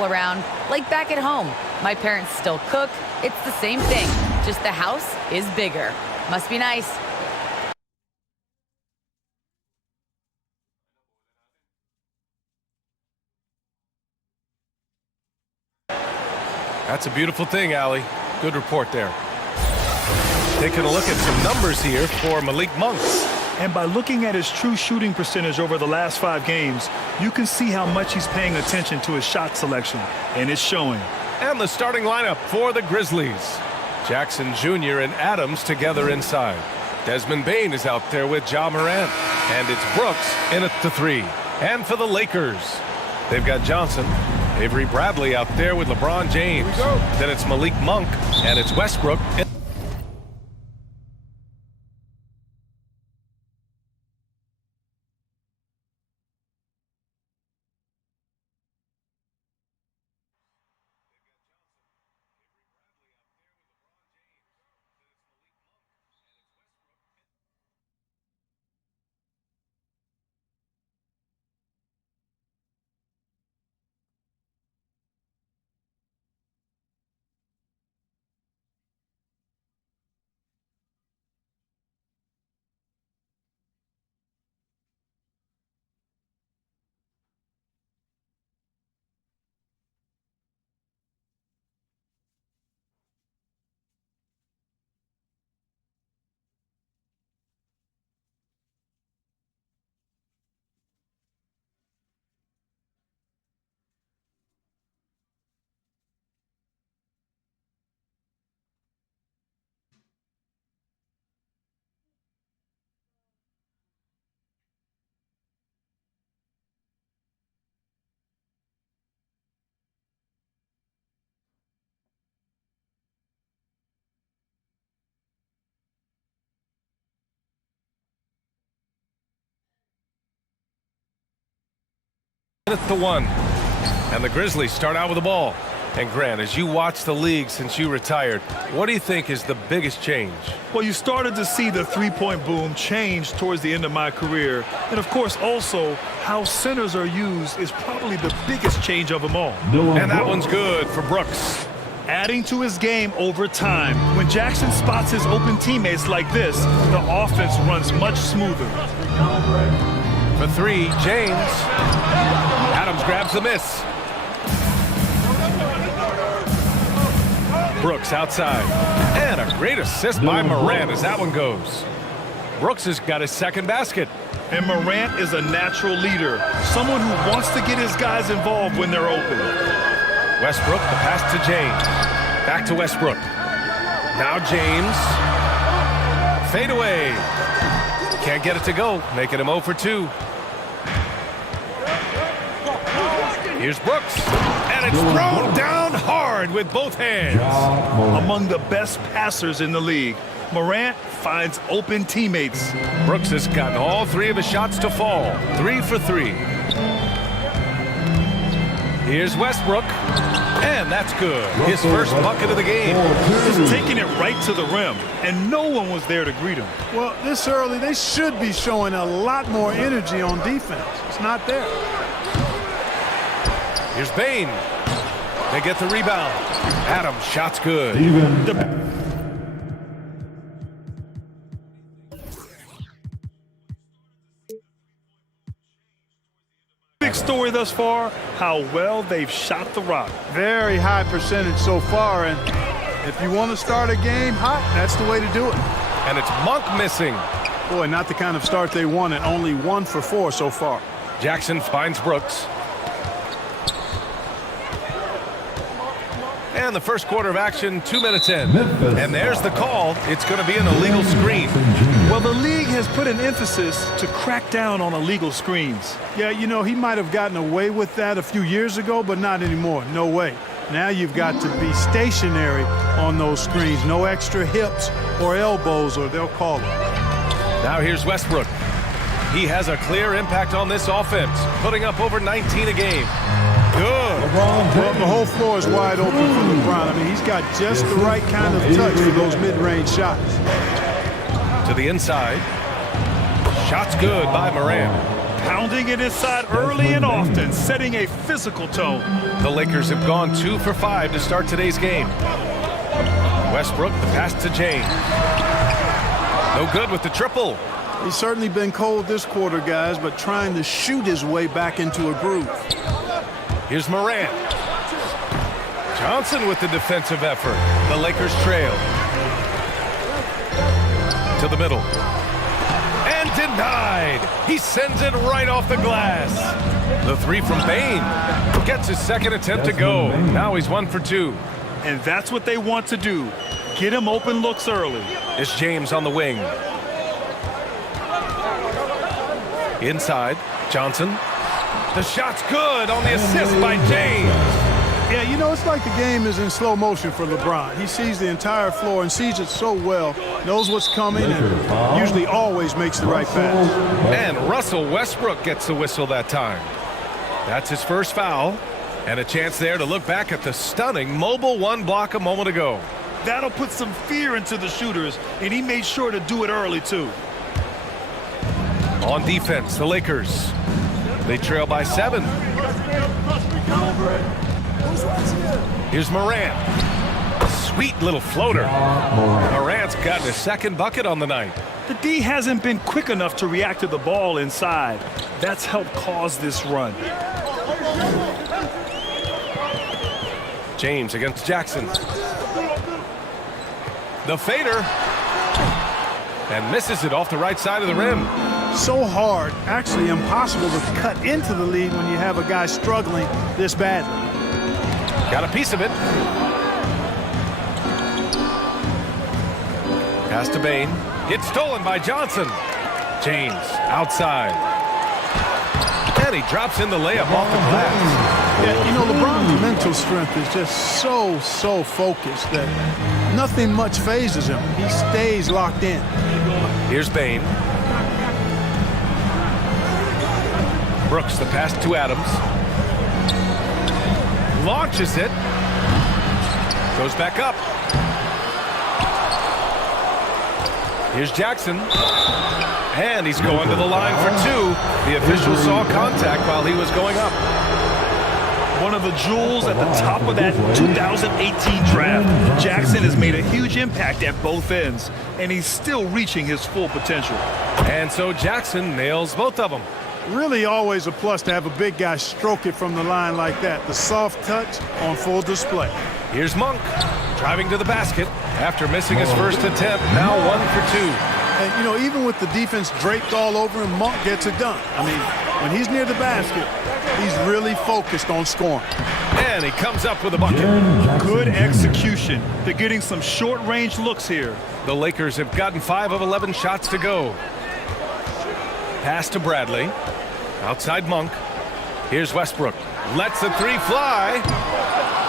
people around, like back at home. My parents still cook. It's the same thing, just the house is bigger. Must be nice. That's a beautiful thing, Allie. Good report there. Taking a look at some numbers here for Malik Monk. And by looking at his true shooting percentage over the last 5 games, you can see how much he's paying attention to his shot selection, and it's showing. And the starting lineup for the Grizzlies. Jackson Jr. and Adams together inside. Desmond Bane is out there with Ja Morant. And it's Brooks in at the 3. And for the Lakers, they've got Johnson, Avery Bradley out there with LeBron James. Then it's Malik Monk, and it's Westbrook. At the 1. And the Grizzlies start out with the ball. And Grant, as you watch the league since you retired, what do you think is the biggest change? Well, you started to see the three-point boom change towards the end of my career. And, of course, also how centers are used is probably the biggest change of them all. And that one's good for Brooks. Adding to his game over time. When Jackson spots his open teammates like this, the offense runs much smoother. For 3, James. Adams grabs the miss. Brooks outside. And a great assist by Morant as that one goes. Brooks has got his second basket. And Morant is a natural leader, someone who wants to get his guys involved when they're open. Westbrook, the pass to James. Back to Westbrook. Now James. Fade away. Can't get it to go, making him 0 for 2. Here's Brooks, and it's thrown down hard with both hands. Among the best passers in the league, Morant finds open teammates. Brooks has gotten all 3 of his shots to fall. 3 for 3. Here's Westbrook, and that's good. His first bucket of the game. Just taking it right to the rim, and no one was there to greet him. Well, this early, they should be showing a lot more energy on defense. It's not there. Here's Bane. They get the rebound. Adams, shot's good. Big story thus far, how well they've shot the rock. Very high percentage so far, and if you want to start a game hot, that's the way to do it. And it's Monk missing. Boy, not the kind of start they wanted. Only 1 for 4 so far. Jackson finds Brooks. And the first quarter of action, 2 minutes in. And there's the call. It's going to be an illegal screen. Well, the league has put an emphasis to crack down on illegal screens. Yeah, you know, he might have gotten away with that a few years ago, but not anymore. No way. Now you've got to be stationary on those screens. No extra hips or elbows, or they'll call it. Now here's Westbrook. He has a clear impact on this offense, putting up over 19 a game. Good. Well, the whole floor is wide open for LeBron. I mean, he's got just the right kind of touch for those mid-range shots. To the inside. Shot's good by Morant. Pounding it inside early and often, setting a physical tone. The Lakers have gone 2 for 5 to start today's game. Westbrook, the pass to James. No good with the triple. He's certainly been cold this quarter, guys, but trying to shoot his way back into a groove. Here's Morant. Johnson with the defensive effort. The Lakers trail. To the middle. And denied. He sends it right off the glass. The three from Bane. Gets his second attempt to go. Now he's 1 for 2. And that's what they want to do. Get him open looks early. It's James on the wing. Inside, Johnson. The shot's good on the assist by James. Yeah, you know, it's like the game is in slow motion for LeBron. He sees the entire floor and sees it so well, knows what's coming, and usually always makes the right pass. And Russell Westbrook gets the whistle that time. That's his first foul. And a chance there to look back at the stunning mobile one block a moment ago. That'll put some fear into the shooters, and he made sure to do it early, too. On defense, the Lakers. They trail by 7. Here's Morant. Sweet little floater. Morant's gotten his second bucket on the night. The D hasn't been quick enough to react to the ball inside. That's helped cause this run. James against Jackson. The fader. And misses it off the right side of the rim. So hard, actually impossible to cut into the lead when you have a guy struggling this badly. Got a piece of it. Pass to Bane. It's stolen by Johnson. James outside. And he drops in the layup off the glass. Yeah, you know, LeBron's mental strength is just so focused that nothing much phases him. He stays locked in. Here's Bane. Brooks, the pass to Adams. Launches it. Goes back up. Here's Jackson. And he's going to the line for 2. The official saw contact while he was going up. One of the jewels at the top of that 2018 draft. Jackson has made a huge impact at both ends, and he's still reaching his full potential. And so Jackson nails both of them. Really always a plus to have a big guy stroke it from the line like that. The soft touch on full display. Here's Monk driving to the basket after missing his first attempt. Now 1 for 2. And, you know, even with the defense draped all over him, Monk gets it done. I mean, when he's near the basket, he's really focused on scoring. And he comes up with a bucket. Good execution. They're getting some short-range looks here. The Lakers have gotten 5 of 11 shots to go. Pass to Bradley. Outside Monk. Here's Westbrook. Lets the 3 fly.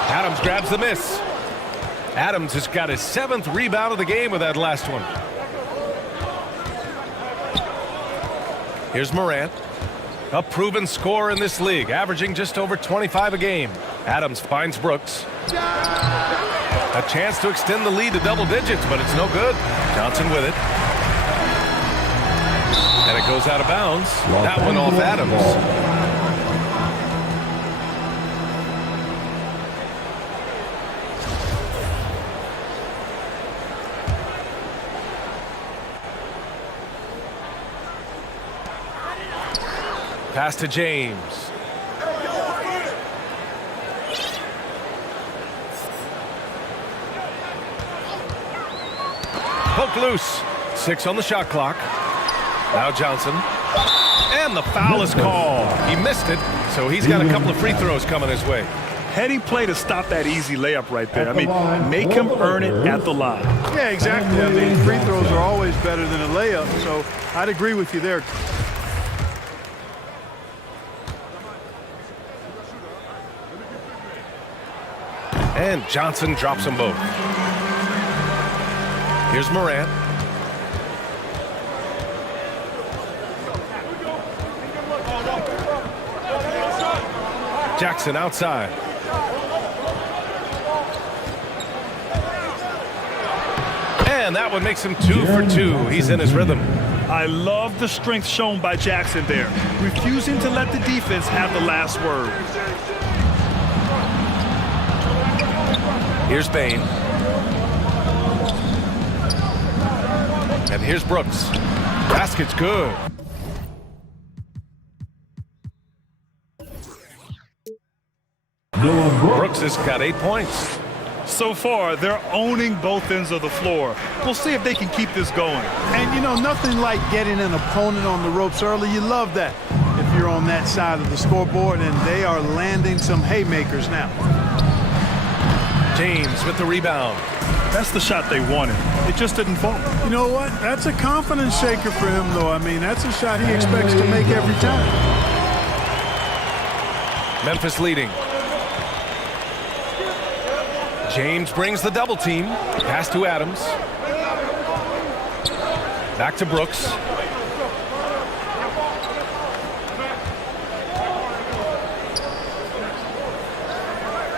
Adams grabs the miss. Adams has got his 7th rebound of the game with that last one. Here's Morant. A proven scorer in this league, averaging just over 25 a game. Adams finds Brooks. A chance to extend the lead to double digits, but it's no good. Johnson with it. And it goes out of bounds. That one off Adams. Pass to James. Poke loose. 6 on the shot clock. Now Johnson. And the foul is called. He missed it, so he's got a couple of free throws coming his way. Heady play to stop that easy layup right there. I mean, make him earn it at the line. Yeah, exactly. I mean, free throws are always better than a layup, so I'd agree with you there. And Johnson drops them both. Here's Morant. Jackson outside. And that one makes him 2 for 2. He's in his rhythm. I love the strength shown by Jackson there, refusing to let the defense have the last word. Here's Bane. And here's Brooks. Basket's good. Brooks has got 8 points. So far, they're owning both ends of the floor. We'll see if they can keep this going. And, you know, nothing like getting an opponent on the ropes early. You love that if you're on that side of the scoreboard, and they are landing some haymakers now. James with the rebound. That's the shot they wanted. It just didn't fall. You know what? That's a confidence shaker for him, though. I mean, that's a shot he expects to make every time. Memphis leading. James brings the double team. Pass to Adams. Back to Brooks.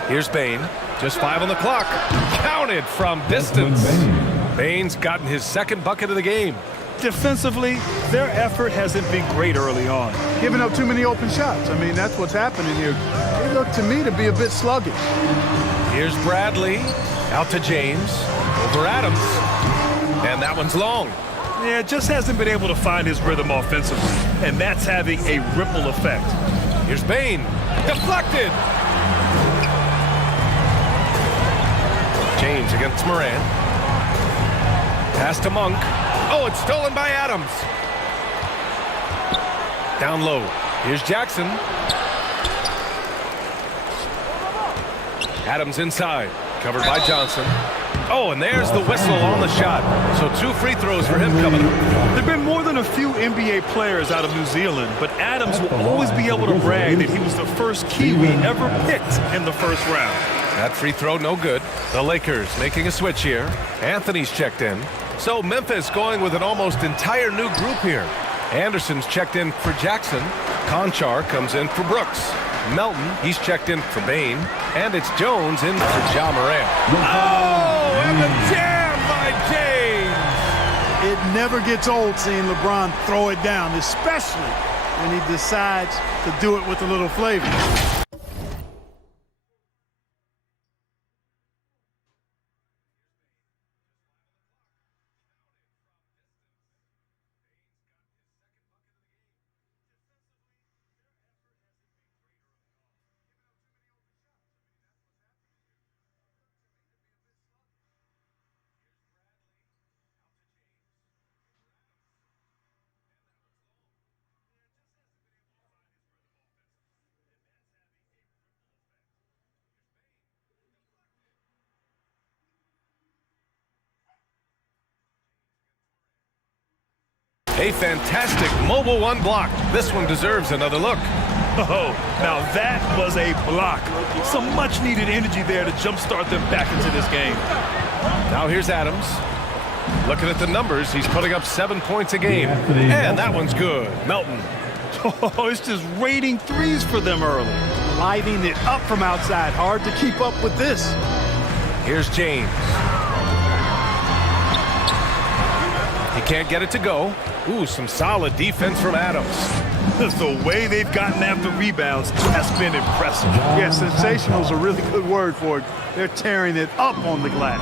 Here's Bane. Just 5 on the clock. Counted from distance. Bane's gotten his second bucket of the game. Defensively, their effort hasn't been great early on. Giving up too many open shots. I mean, that's what's happening here. They look to me to be a bit sluggish. Here's Bradley. Out to James. Over Adams. And that one's long. Yeah, just hasn't been able to find his rhythm offensively. And that's having a ripple effect. Here's Bane. Deflected. James against Moran. Pass to Monk. Oh, it's stolen by Adams. Down low. Here's Jackson. Adams inside. Covered by Johnson. Oh, and there's the whistle on the shot. So 2 free throws for him coming up. There have been more than a few NBA players out of New Zealand, but Adams will always be able to brag that he was the first Kiwi ever picked in the first round. That free throw no good. The Lakers making a switch here. Anthony's checked in. So Memphis going with an almost entire new group here. Anderson's checked in for Jackson. Conchar comes in for Brooks. Melton, he's checked in for Bane. And it's Jones in for Ja Morant. Oh, and the jam by James. It never gets old seeing LeBron throw it down, especially when he decides to do it with a little flavor. A fantastic mobile 1 block. This one deserves another look. Oh, now that was a block. Some much-needed energy there to jumpstart them back into this game. Now here's Adams. Looking at the numbers, he's putting up 7 points a game. And that one's good. Melton. Oh, it's just raining threes for them early. Lighting it up from outside. Hard to keep up with this. Here's James. He can't get it to go. Ooh, some solid defense from Adams. The way they've gotten after rebounds has been impressive. Yeah, sensational is a really good word for it. They're tearing it up on the glass.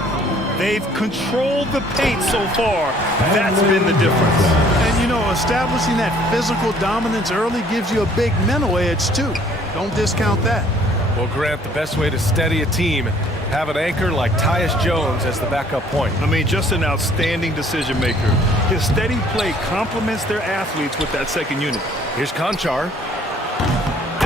They've controlled the paint so far. That's been the difference. And, you know, establishing that physical dominance early gives you a big mental edge, too. Don't discount that. Well, Grant, the best way to steady a team, have an anchor like Tyus Jones as the backup point. I mean, just an outstanding decision maker. His steady play complements their athletes with that second unit. Here's Conchar.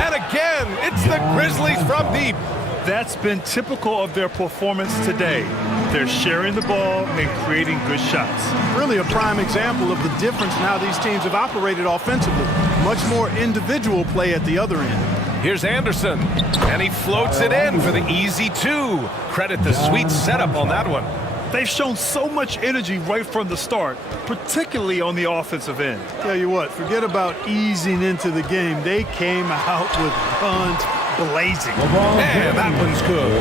And again, it's the Grizzlies from deep. That's been typical of their performance today. They're sharing the ball and creating good shots. Really a prime example of the difference in how these teams have operated offensively. Much more individual play at the other end. Here's Anderson, and he floats it in for the easy 2. Credit the sweet setup on that one. They've shown so much energy right from the start, particularly on the offensive end. Tell you what, forget about easing into the game. They came out with guns blazing. And that one's good.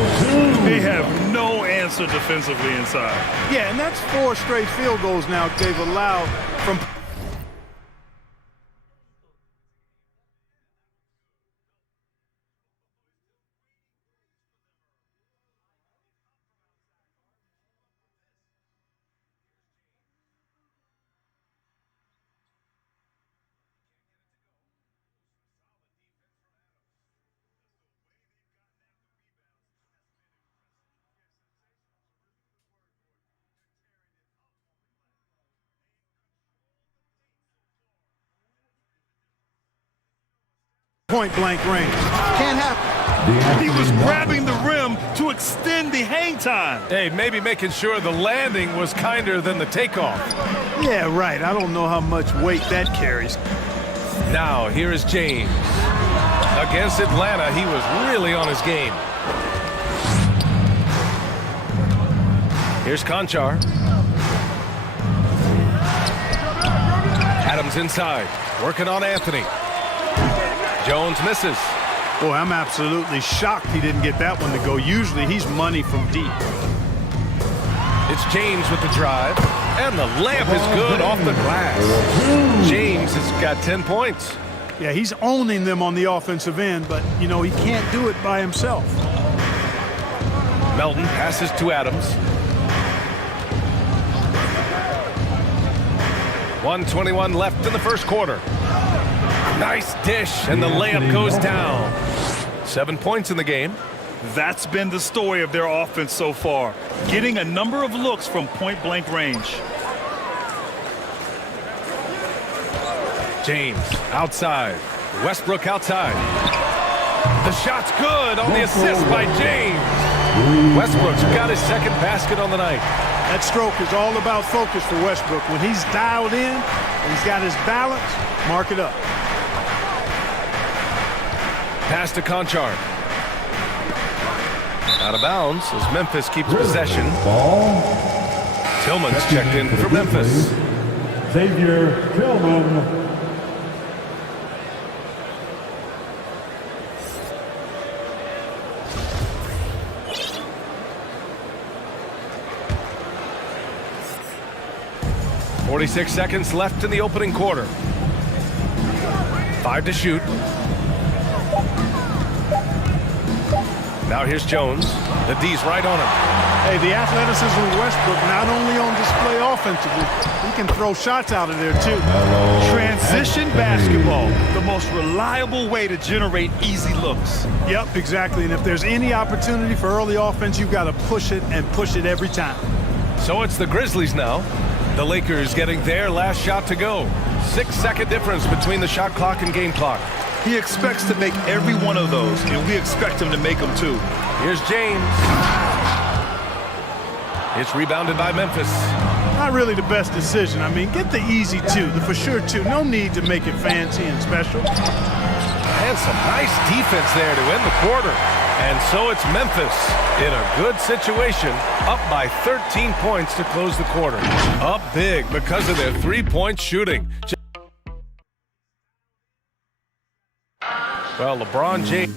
They have no answer defensively inside. Yeah, and that's 4 straight field goals now they've allowed from... point-blank range. Can't happen. He was grabbing the rim to extend the hang time. Hey, maybe making sure the landing was kinder than the takeoff. Yeah, right. I don't know how much weight that carries. Now, here is James. Against Atlanta, he was really on his game. Here's Conchar. Adams inside, working on Anthony. Jones misses. Boy, I'm absolutely shocked he didn't get that one to go. Usually he's money from deep. It's James with the drive, and the layup is good off the glass. James has got 10 points. Yeah, he's owning them on the offensive end, but, you know, he can't do it by himself. Melton passes to Adams. 1:21 left in the first quarter. Nice dish, and the layup goes down. 7 points in the game. That's been the story of their offense so far, getting a number of looks from point-blank range. James outside. Westbrook outside. The shot's good on the assist by James. Westbrook's got his second basket on the night. That stroke is all about focus for Westbrook. When he's dialed in and he's got his balance, mark it up. Pass to Conchar. Out of bounds as Memphis keeps possession. Tillman's checked in for Memphis. Xavier Tillman. .46 seconds left in the opening quarter. 5 to shoot. Now here's Jones. The D's right on him. Hey, the athleticism of Westbrook not only on display offensively, he can throw shots out of there too. Transition basketball, the most reliable way to generate easy looks. Yep, exactly. And if there's any opportunity for early offense, you've got to push it and push it every time. So it's the Grizzlies now. The Lakers getting their last shot to go. 6-second difference between the shot clock and game clock. He expects to make every one of those, and we expect him to make them too. Here's James. It's rebounded by Memphis. Not really the best decision. I mean, get the easy two, the for sure two. No need to make it fancy and special. And some nice defense there to end the quarter. And so it's Memphis in a good situation, up by 13 points to close the quarter. Up big because of their three-point shooting. Well, LeBron James.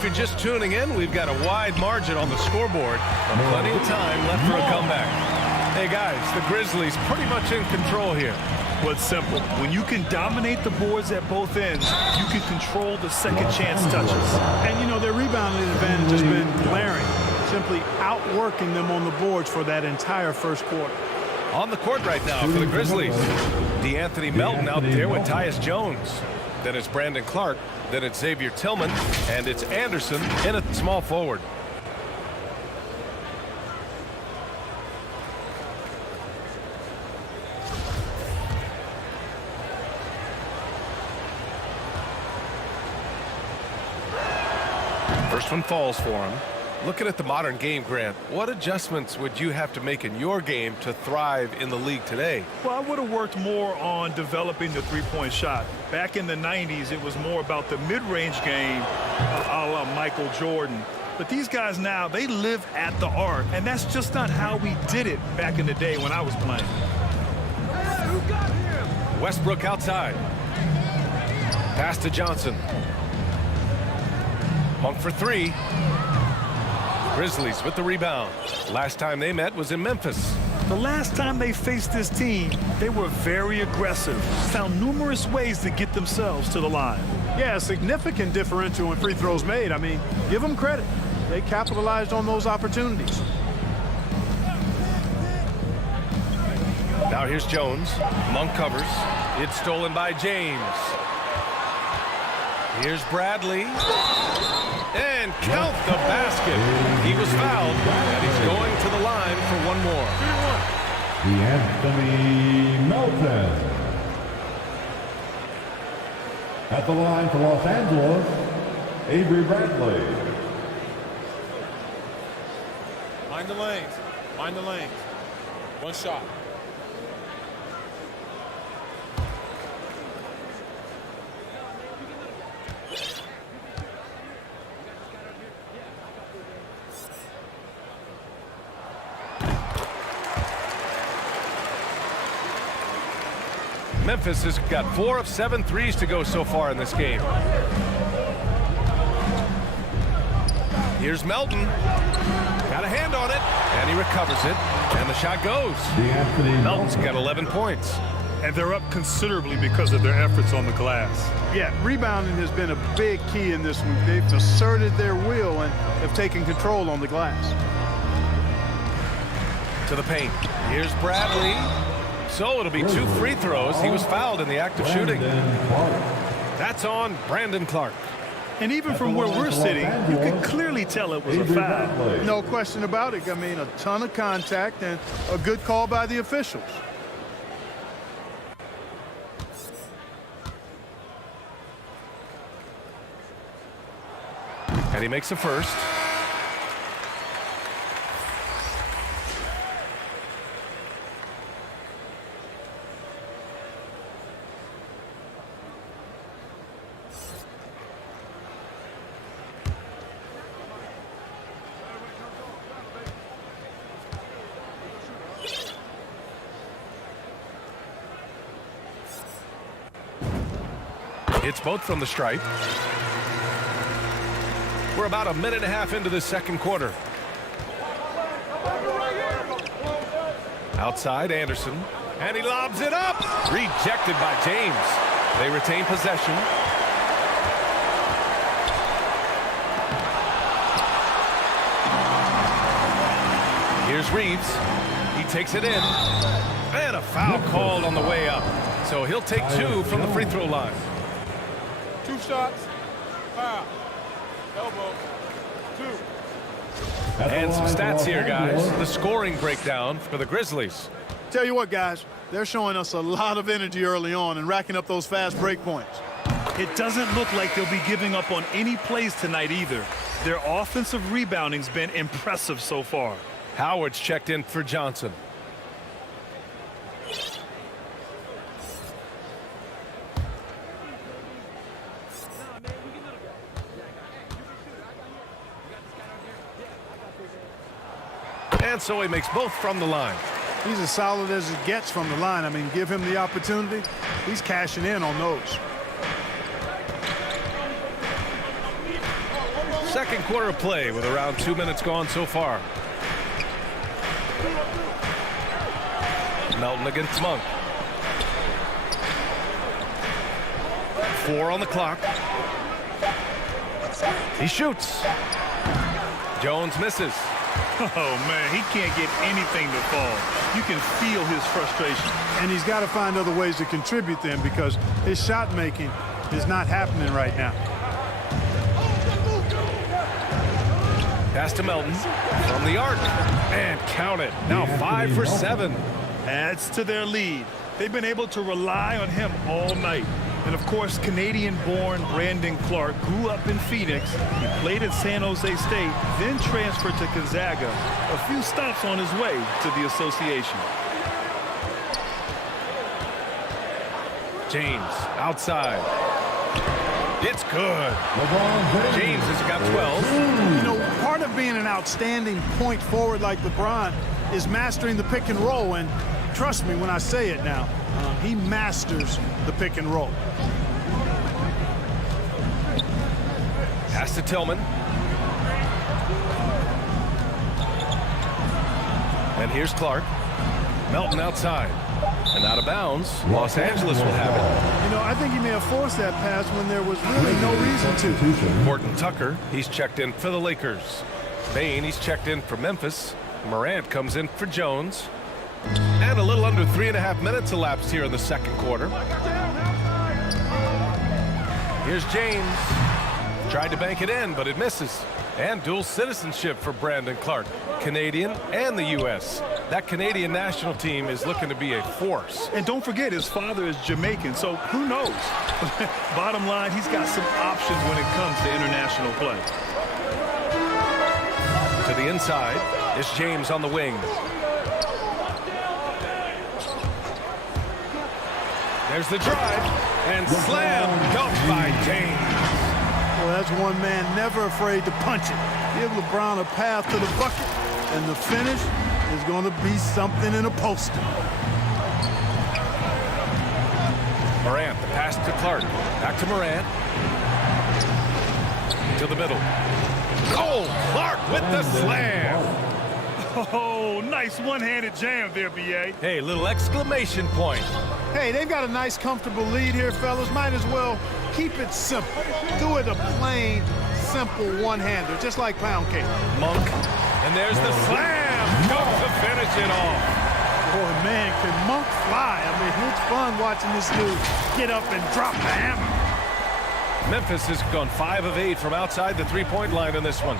if you're just tuning in, we've got a wide margin on the scoreboard, but plenty of time left for a comeback. Hey, guys, the Grizzlies pretty much in control here. Well, it's simple. When you can dominate the boards at both ends, you can control the second chance touches. And, you know, their rebounding advantage has been glaring, simply outworking them on the boards for that entire first quarter. On the court right now for the Grizzlies, DeAnthony Melton out there with Tyus Jones. Then it's Brandon Clark. Then it's Xavier Tillman. And it's Anderson in at small forward. First one falls for him. Looking at the modern game, Grant, what adjustments would you have to make in your game to thrive in the league today? Well, I would have worked more on developing the three-point shot. Back in the 90s, it was more about the mid-range game, a la Michael Jordan. But these guys now, they live at the arc, and that's just not how we did it back in the day when I was playing. Westbrook outside. Pass to Johnson. Monk for three. Grizzlies with the rebound. Last time they met was in Memphis. The last time they faced this team, they were very aggressive, found numerous ways to get themselves to the line. Yeah, a significant differential in free throws made. I mean, give them credit. They capitalized on those opportunities. Now here's Jones. Monk covers. It's stolen by James. Here's Bradley. And count the basket. He was fouled, and he's going to the line for one more. DeAnthony Melton. At the line for Los Angeles, Avery Bradley. Mind the lanes. Mind the lanes. One shot. Memphis has got 4 of 7 threes to go so far in this game. Here's Melton. Got a hand on it, and he recovers it, and the shot goes. Melton's got 11 points. And they're up considerably because of their efforts on the glass. Yeah, rebounding has been a big key in this one. They've asserted their will and have taken control on the glass. To the paint. Here's Bradley. So it'll be 2 free throws. He was fouled in the act of shooting. That's on Brandon Clark. And even from where we're sitting, you can clearly tell it was a foul. No question about it. I mean, a ton of contact and a good call by the officials. And he makes a first. It's both from the stripe. We're about a minute and a half into the second quarter. Outside, Anderson. And he lobs it up. Rejected by James. They retain possession. Here's Reeves. He takes it in. And a foul called on the way up. So he'll take 2 from the free throw line. 2 shots. Foul. Elbow. 2. And some stats here, guys. The scoring breakdown for the Grizzlies. Tell you what, guys, they're showing us a lot of energy early on and racking up those fast break points. It doesn't look like they'll be giving up on any plays tonight either. Their offensive rebounding's been impressive so far. Howard's checked in for Johnson. And so he makes both from the line. He's as solid as it gets from the line. I mean, give him the opportunity. He's cashing in on those. second quarter of play with around 2 minutes gone so far. Melton against Monk. 4 on the clock. He shoots. Jones misses. Oh, man, he can't get anything to fall. You can feel his frustration. And he's got to find other ways to contribute then, because his shot making is not happening right now. Pass to Melton from the arc. And count it. Now 5 for 7. Adds to their lead. They've been able to rely on him all night. And, of course, Canadian-born Brandon Clark grew up in Phoenix. He played at San Jose State, then transferred to Gonzaga. A few stops on his way to the association. James outside. It's good. James has got 12. You know, part of being an outstanding point forward like LeBron is mastering the pick and roll. And trust me when I say it now, he masters the pick and roll. Pass to Tillman. And here's Clark. Melton outside. And out of bounds. Los Angeles will have it. You know, I think he may have forced that pass when there was really no reason to. Morton Tucker, he's checked in for the Lakers. Bane, he's checked in for Memphis. Morant comes in for Jones. And a little under 3.5 minutes elapsed here in the second quarter. Here's James. Tried to bank it in, but it misses. And dual citizenship for Brandon Clark. Canadian and the U.S. That Canadian national team is looking to be a force. And don't forget, his father is Jamaican, so who knows? Bottom line, he's got some options when it comes to international play. To the inside is James on the wing. There's the drive, and slam dunked by James. Well, that's one man never afraid to punch it. Give LeBron a path to the bucket, and the finish is going to be something in a poster. Morant, the pass to Clark. Back to Morant. To the middle. Oh, Clark with the slam. Oh, nice one-handed jam there, B.A. Hey, little exclamation point. Hey, they've got a nice, comfortable lead here, fellas. Might as well keep it simple. Do it a plain, simple one-hander, just like pound cake. Monk. And there's the slam. Monk to finish it off. Boy, man, can Monk fly? I mean, it's fun watching this dude get up and drop the hammer. Memphis has gone 5 of 8 from outside the three-point line in this one.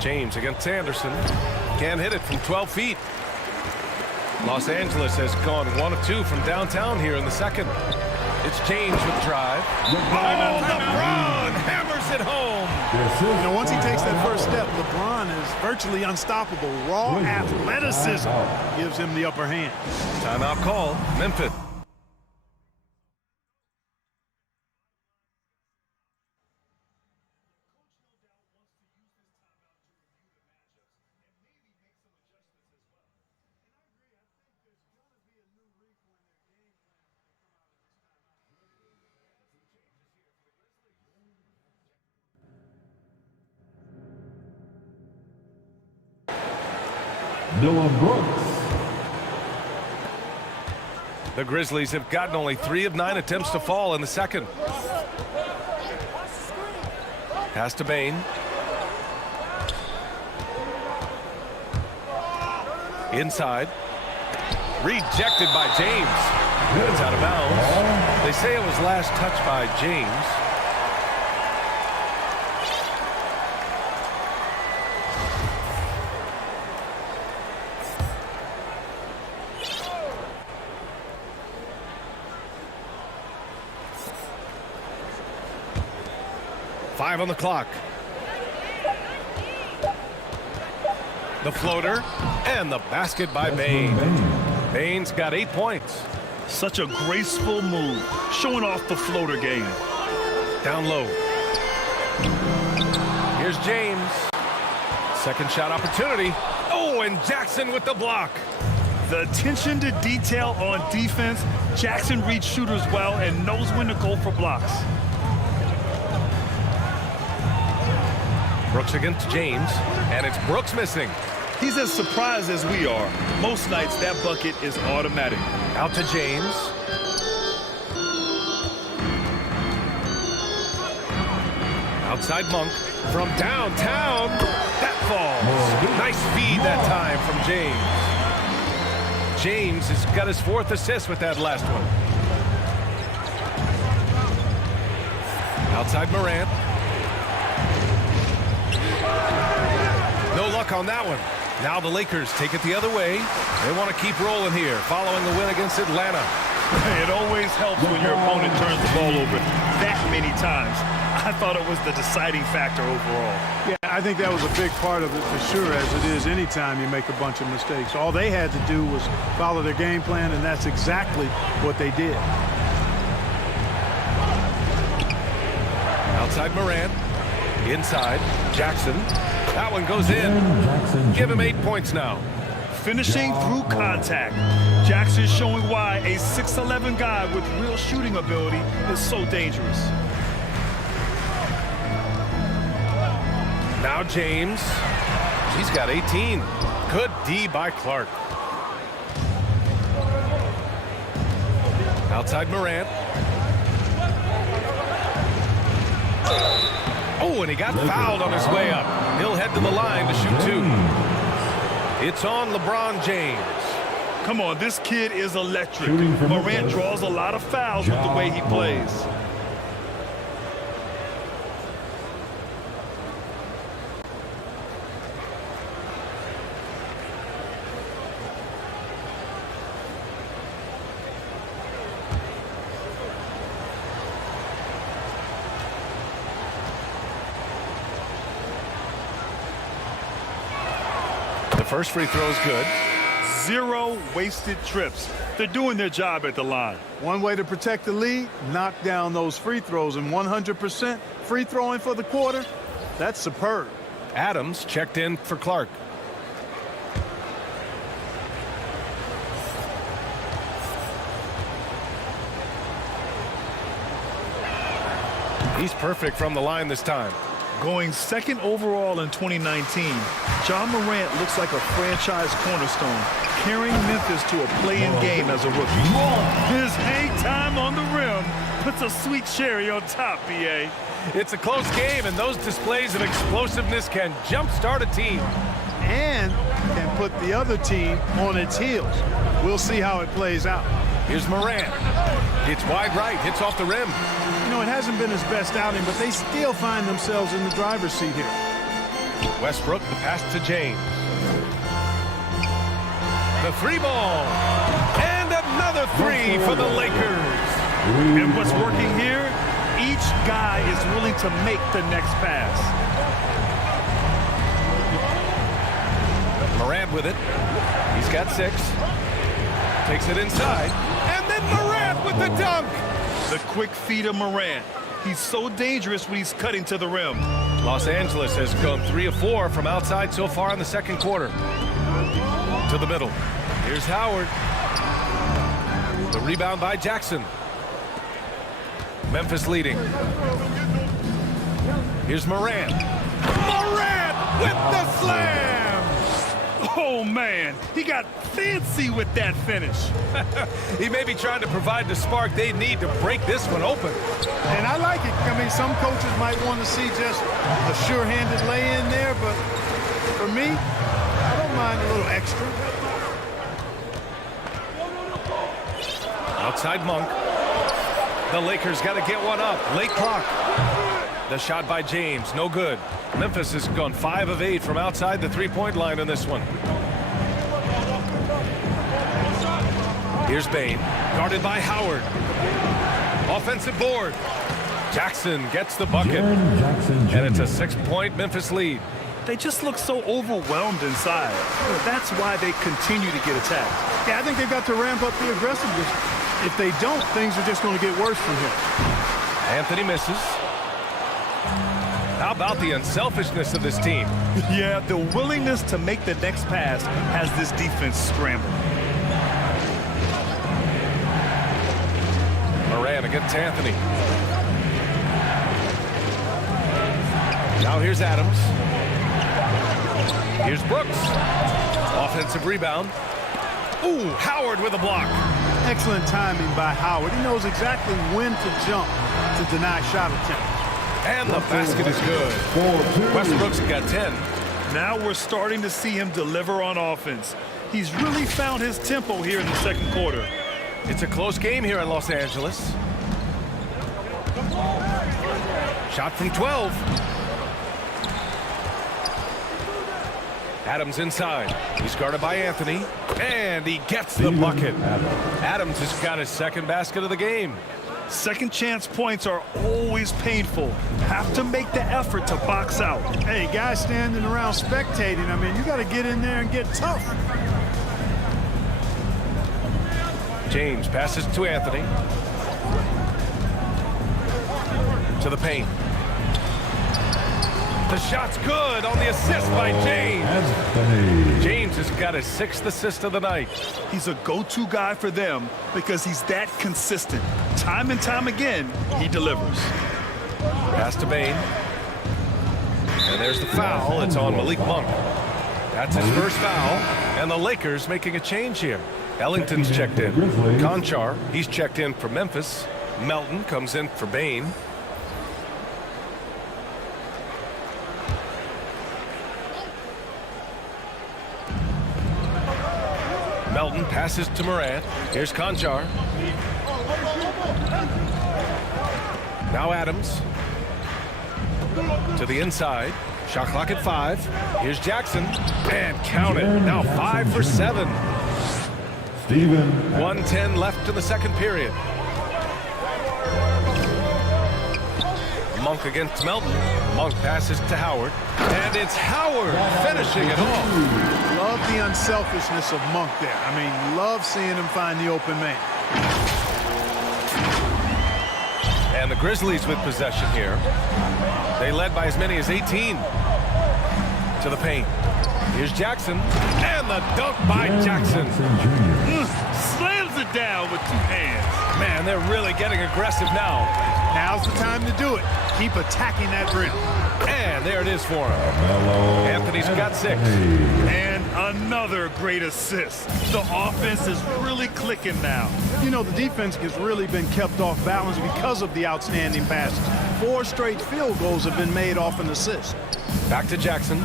James against Anderson. Can't hit it from 12 feet. Los Angeles has gone 1 of 2 from downtown here in the second. It's James with drive. Oh, LeBron hammers it home. You know, once he takes that first step, LeBron is virtually unstoppable. Raw athleticism gives him the upper hand. Timeout call, Memphis. Dylan Brooks. The Grizzlies have gotten only 3 of 9 attempts to fall in the second. Pass to Bane. Inside. Rejected by James. It's out of bounds. They say it was last touched by James. Five on the clock. The floater and the basket by Bane. Bane's got 8 points. Such a graceful move, showing off the floater game. Down low. Here's James. Second shot opportunity. Oh, and Jackson with the block. The attention to detail on defense. Jackson reads shooters well and knows when to go for blocks. Brooks against James, and it's Brooks missing. He's as surprised as we are. Most nights, that bucket is automatic. Out to James. Outside Monk from downtown. That falls. Nice feed that time from James. James has got his 4th assist with that last one. Outside Morant. No luck on that one. Now the Lakers take it the other way. They want to keep rolling here following the win against Atlanta. It always helps when your opponent turns the ball over that many times. I thought it was the deciding factor overall. Yeah, I think that was a big part of it for sure, as it is anytime you make a bunch of mistakes. All they had to do was follow their game plan, and that's exactly what they did. Outside Morant. Inside Jackson. That one goes in. Give him 8 points now. Finishing through contact. Jackson showing why a 6'11" guy with real shooting ability is so dangerous. Now James. He's got 18. Good D by Clark. Outside Morant. Oh, and he got fouled on his way up. He'll head to the line to shoot 2. It's on LeBron James. Come on, this kid is electric. Morant draws a lot of fouls with the way he plays. First free throw is good. 0 wasted trips. They're doing their job at the line. One way to protect the lead, knock down those free throws, and 100% free throwing for the quarter, that's superb. Adams checked in for Clark. He's perfect from the line this time. Going 2nd overall in 2019, Ja Morant looks like a franchise cornerstone, carrying Memphis to a play-in game as a rookie. His hang time on the rim puts a sweet cherry on top, B.A. It's a close game, and those displays of explosiveness can jumpstart a team. And can put the other team on its heels. We'll see how it plays out. Here's Morant. It's wide right, hits off the rim. You know, it hasn't been his best outing, but they still find themselves in the driver's seat here. Westbrook, the pass to James. The 3 ball. And another 3 for the Lakers. And what's working here? Each guy is willing to make the next pass. Morant with it. He's got 6. Takes it inside. And then Morant with the dunk. The quick feed of Morant. He's so dangerous when he's cutting to the rim. Los Angeles has gone 3 of 4 from outside so far in the second quarter. To the middle. Here's Howard. The rebound by Jackson. Memphis leading. Here's Morant. Morant with the slam! Oh, man. He got fancy with that finish. He may be trying to provide the spark they need to break this one open. And I like it. I mean, some coaches might want to see just a sure-handed lay-in there, but for me, I don't mind a little extra. Outside Monk. The Lakers got to get one up. Late clock. The shot by James, no good. Memphis has gone 5 of 8 from outside the three-point line in this one. Here's Bane, guarded by Howard. Offensive board. Jackson gets the bucket. And it's a 6-point Memphis lead. They just look so overwhelmed inside. That's why they continue to get attacked. Yeah, I think they've got to ramp up the aggressiveness. If they don't, things are just going to get worse from here. Anthony misses. How about the unselfishness of this team? Yeah, the willingness to make the next pass has this defense scrambled. Moran against Anthony. Now here's Adams. Here's Brooks. Offensive rebound. Ooh, Howard with a block. Excellent timing by Howard. He knows exactly when to jump to deny shot attempt. And the basket is good. Westbrook's got 10. Now we're starting to see him deliver on offense. He's really found his tempo here in the second quarter. It's a close game here in Los Angeles. Shot from 12. Adams inside. He's guarded by Anthony. And he gets the bucket. Adams has got his second basket of the game. Second chance points are always painful. Have to make the effort to box out. Hey, guys standing around spectating, I mean, you got to get in there and get tough. James passes to Anthony. To the paint. The shot's good on the assist by James. James has got his 6th assist of the night. He's a go-to guy for them because he's that consistent. Time and time again, he delivers. Pass to Bane. And there's the foul. It's on Malik Monk. That's his first foul. And the Lakers making a change here. Ellington's checked in. Conchar, he's checked in for Memphis. Melton comes in for Bane. Melton passes to Morant. Here's Conchar. Now Adams. To the inside. Shot clock at 5. Here's Jackson. And count it. Now 5 for 7. 1:10 left in the second period. Monk against Melton. Monk passes to Howard. And it's Howard finishing it off. Love the unselfishness of Monk there. I mean, love seeing him find the open man. And the Grizzlies with possession here. They led by as many as 18. To the paint. Here's Jackson. And the dunk by Jackson. Slams it down with 2 hands. Man, they're really getting aggressive now. Now's the time to do it. Keep attacking that rim. And there it is for him. Anthony's got 6. And another great assist. The offense is really clicking now. You know, the defense has really been kept off balance because of the outstanding passes. 4 straight field goals have been made off an assist. Back to Jackson.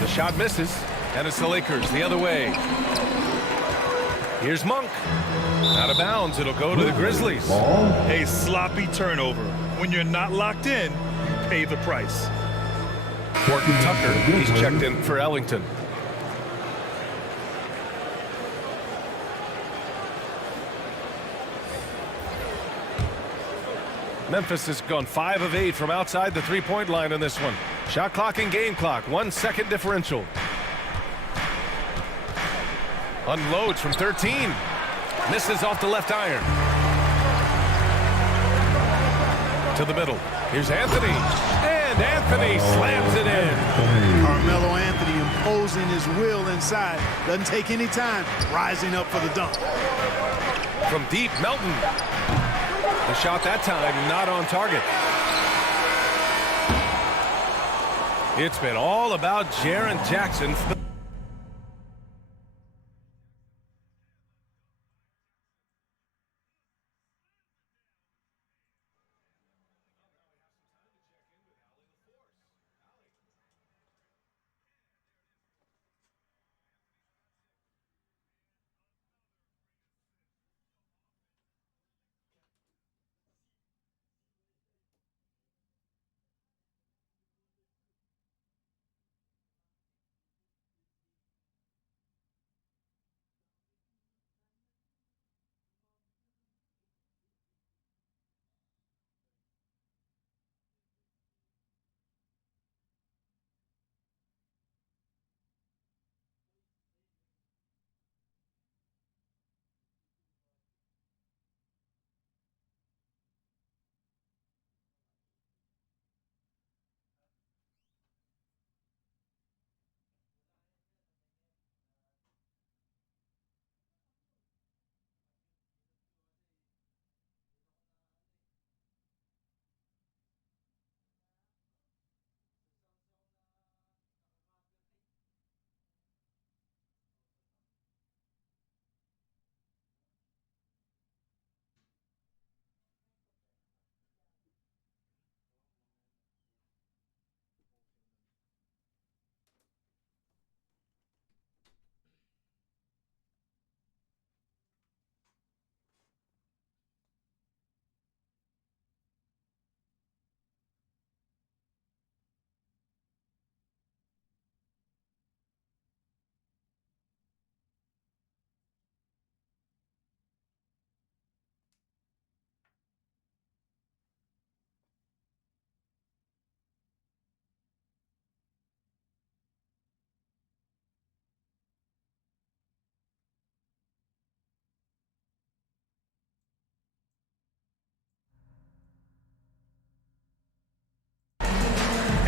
The shot misses. And it's the Lakers the other way. Here's Monk. Out of bounds. It'll go to the Grizzlies. A sloppy turnover. When you're not locked in, you pay the price. Horton Tucker. He's checked in for Ellington. Memphis has gone 5 of 8 from outside the three-point line in this one. Shot clock and game clock. 1 second differential. Unloads from 13. Misses off the left iron. To the middle. Here's Anthony. And Anthony slams it in. Carmelo Anthony imposing his will inside. Doesn't take any time. Rising up for the dunk. From deep, Melton. The shot that time not on target. It's been all about Jaren Jackson.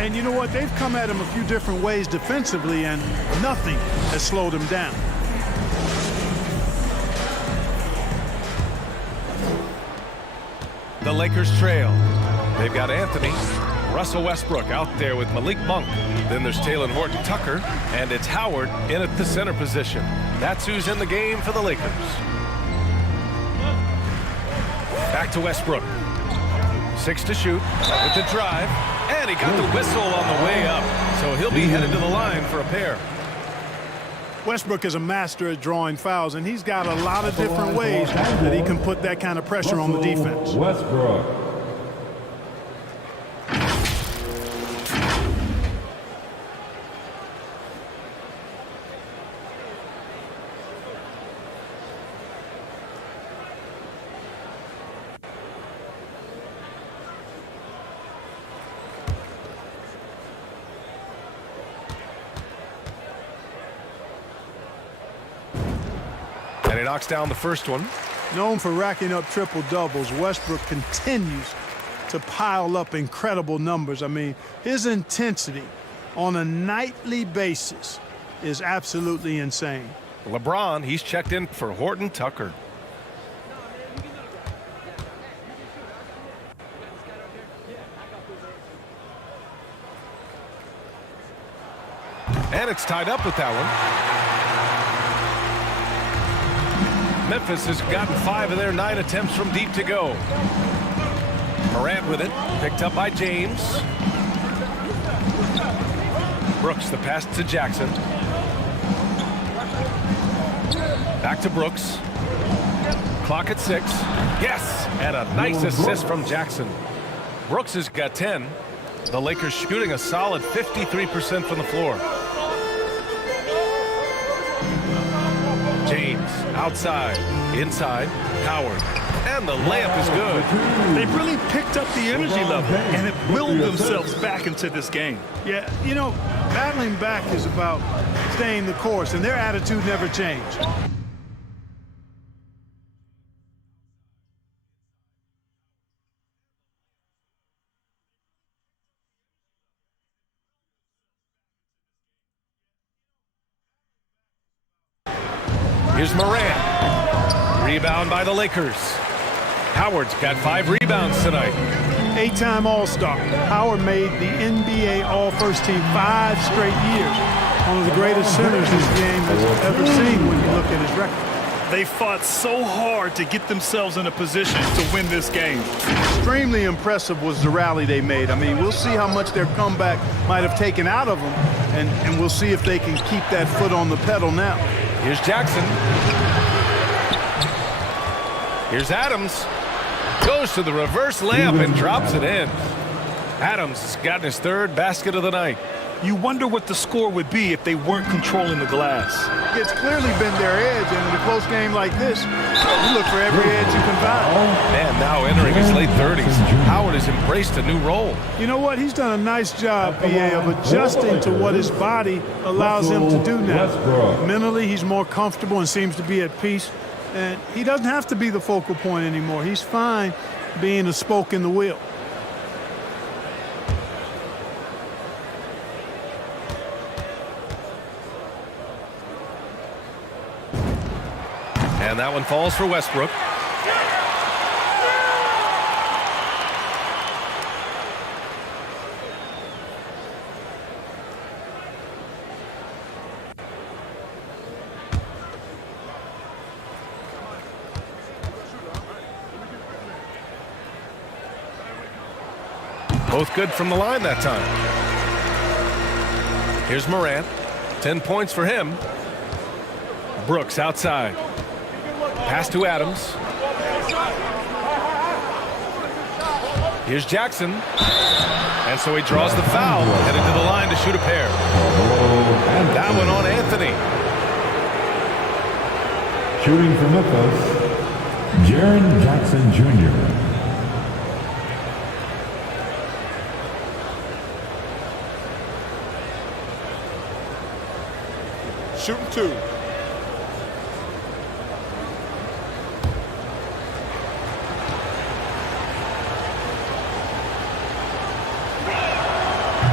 And you know what? They've come at him a few different ways defensively, and nothing has slowed him down. The Lakers trail. They've got Anthony, Russell Westbrook out there with Malik Monk. Then there's Talen Horton-Tucker, and it's Howard in at the center position. That's who's in the game for the Lakers. Back to Westbrook. 6 to shoot with the drive, and he got the whistle on the way up, so he'll be headed to the line for a pair. Westbrook is a master at drawing fouls, and he's got a lot of different ways that he can put that kind of pressure on the defense. Westbrook. And he knocks down the first one. Known for racking up triple doubles, Westbrook continues to pile up incredible numbers. I mean, his intensity on a nightly basis is absolutely insane. LeBron, he's checked in for Horton-Tucker. And it's tied up with that one. Memphis has gotten 5 of their 9 attempts from deep to go. Morant with it, picked up by James. Brooks, the pass to Jackson. Back to Brooks. Clock at 6. Yes, and a nice assist from Jackson. Brooks has got 10. The Lakers shooting a solid 53% from the floor. James outside, inside, Howard, and the layup is good. They've really picked up the energy level and have willed themselves back into this game. Yeah, you know, battling back is about staying the course, and their attitude never changed. Here's Morant. Rebound by the Lakers. Howard's got 5 rebounds tonight. 8-time All-Star. Howard made the NBA All-First Team 5 straight years. One of the greatest centers this game has ever seen when you look at his record. They fought so hard to get themselves in a position to win this game. Extremely impressive was the rally they made. I mean, we'll see how much their comeback might have taken out of them, and we'll see if they can keep that foot on the pedal now. Here's Jackson. Here's Adams. Goes to the reverse layup and drops it in. Adams has gotten his 3rd basket of the night. You wonder what the score would be if they weren't controlling the glass. It's clearly been their edge, and in a close game like this, you look for every edge you can find. And now entering his late 30s, Howard has embraced a new role. You know what? He's done a nice job, PA, of adjusting to what his body allows him to do now. Mentally, he's more comfortable and seems to be at peace. And he doesn't have to be the focal point anymore. He's fine being a spoke in the wheel. And that one falls for Westbrook. Both good from the line that time. Here's Morant. 10 points for him. Brooks outside. Pass to Adams. Here's Jackson. And so he draws the foul, headed to the line to shoot a pair. And that one on Anthony. Shooting for Memphis, Jaren Jackson Jr. Shooting 2.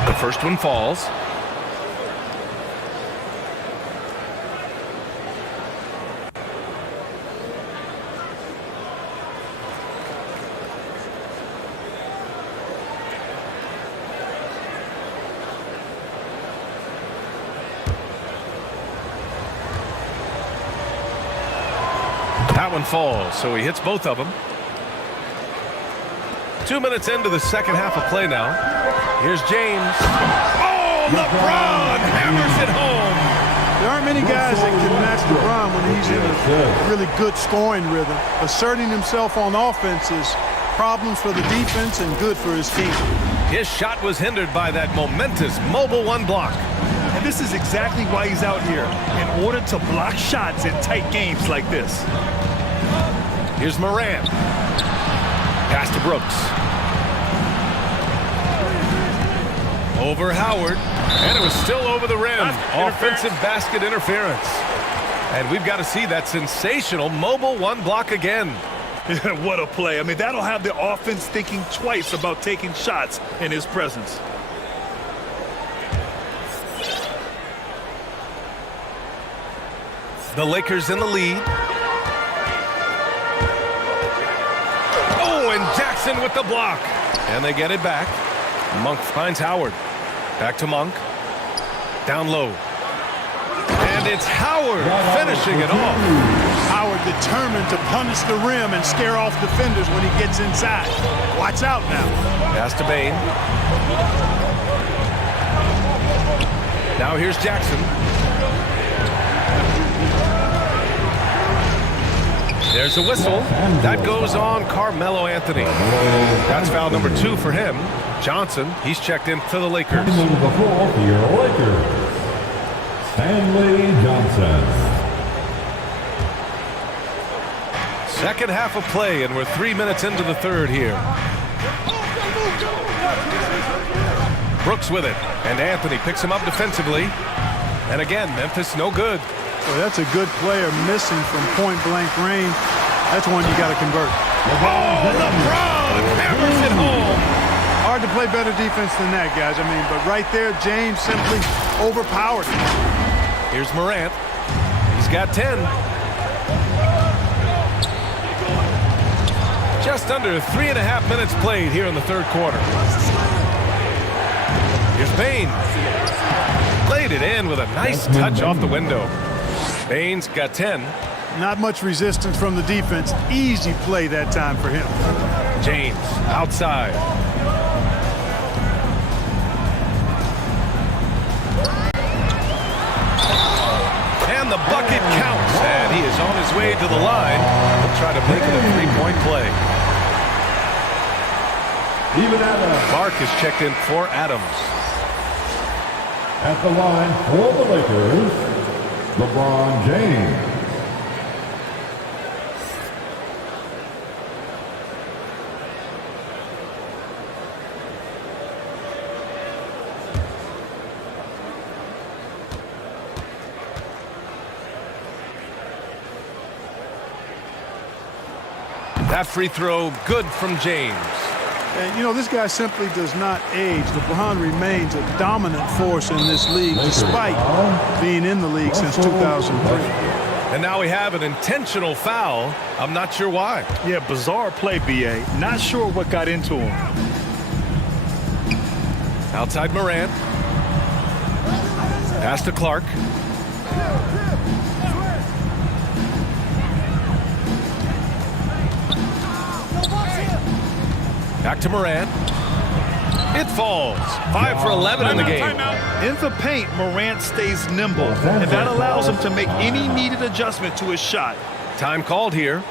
The First one falls. That one falls, so he hits both of them. 2 minutes into the second half of play now. Here's James. Oh, LeBron hammers it home. There aren't many guys that can match LeBron when he's in a really good scoring rhythm. Asserting himself on offense is problems for the defense and good for his team. His shot was hindered by that momentous mobile one block. And this is exactly why he's out here, in order to block shots in tight games like this. Here's Morant. Pass to Brooks. Over Howard. And it was still over the rim. Offensive basket interference. And we've got to see that sensational mobile one block again. What a play. I mean, that'll have the offense thinking twice about taking shots in his presence. The Lakers in the lead. Oh, and Jackson with the block. And they get it back. Monk finds Howard. Back to Monk. Down low. And it's Howard finishing it off. Howard determined to punish the rim and scare off defenders when he gets inside. Watch out now. Pass to Bain. Now here's Jackson. There's a whistle. That goes on Carmelo Anthony. That's foul number 2 for him. Johnson, he's checked in for the Lakers. Into the floor for your Lakers, Stanley Johnson. Second half of play, and we're 3 minutes into the third here. Brooks with it, and Anthony picks him up defensively. And again, Memphis no good. Well, that's a good player missing from point-blank range. That's one you got to convert. Oh, LeBron hammers it home. Hard to play better defense than that, guys. I mean, but right there, James simply overpowered him. Here's Morant. He's got 10. Just under 3.5 minutes played here in the third quarter. Here's Bain. Laid it in with a nice touch off the window. Bain's got 10. Not much resistance from the defense. Easy play that time for him. James outside. And the bucket counts. And he is on his way to the line. He'll try to make it a three-point play. Even Adams. Clark is checked in for Adams. At the line for the Lakers, LeBron James. That free throw good from James. And, you know, this guy simply does not age. LeBron remains a dominant force in this league despite being in the league since 2003. And now we have an intentional foul. I'm not sure why. Yeah, bizarre play, B.A. Not sure what got into him. Outside Morant. Pass to Clark. Back to Morant. It falls. 5 for 11 in the game. In the paint, Morant stays nimble, and that allows him to make any needed adjustment to his shot. Time called here.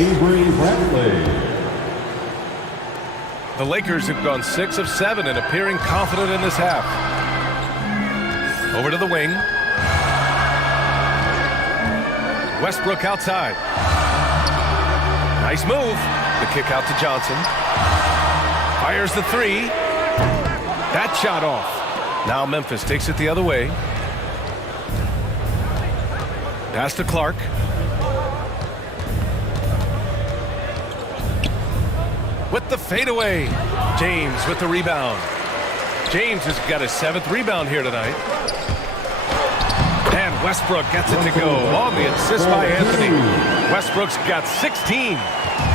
Avery Bradley. The Lakers have gone 6 of 7 and appearing confident in this half. Over to the wing. Westbrook outside. Nice move. The kick out to Johnson. Fires the three. That shot off. Now Memphis takes it the other way. Pass to Clark. With the fadeaway. James with the rebound. James has got his 7th rebound here tonight. And Westbrook gets it to go on the assist by Anthony. Westbrook's got 16.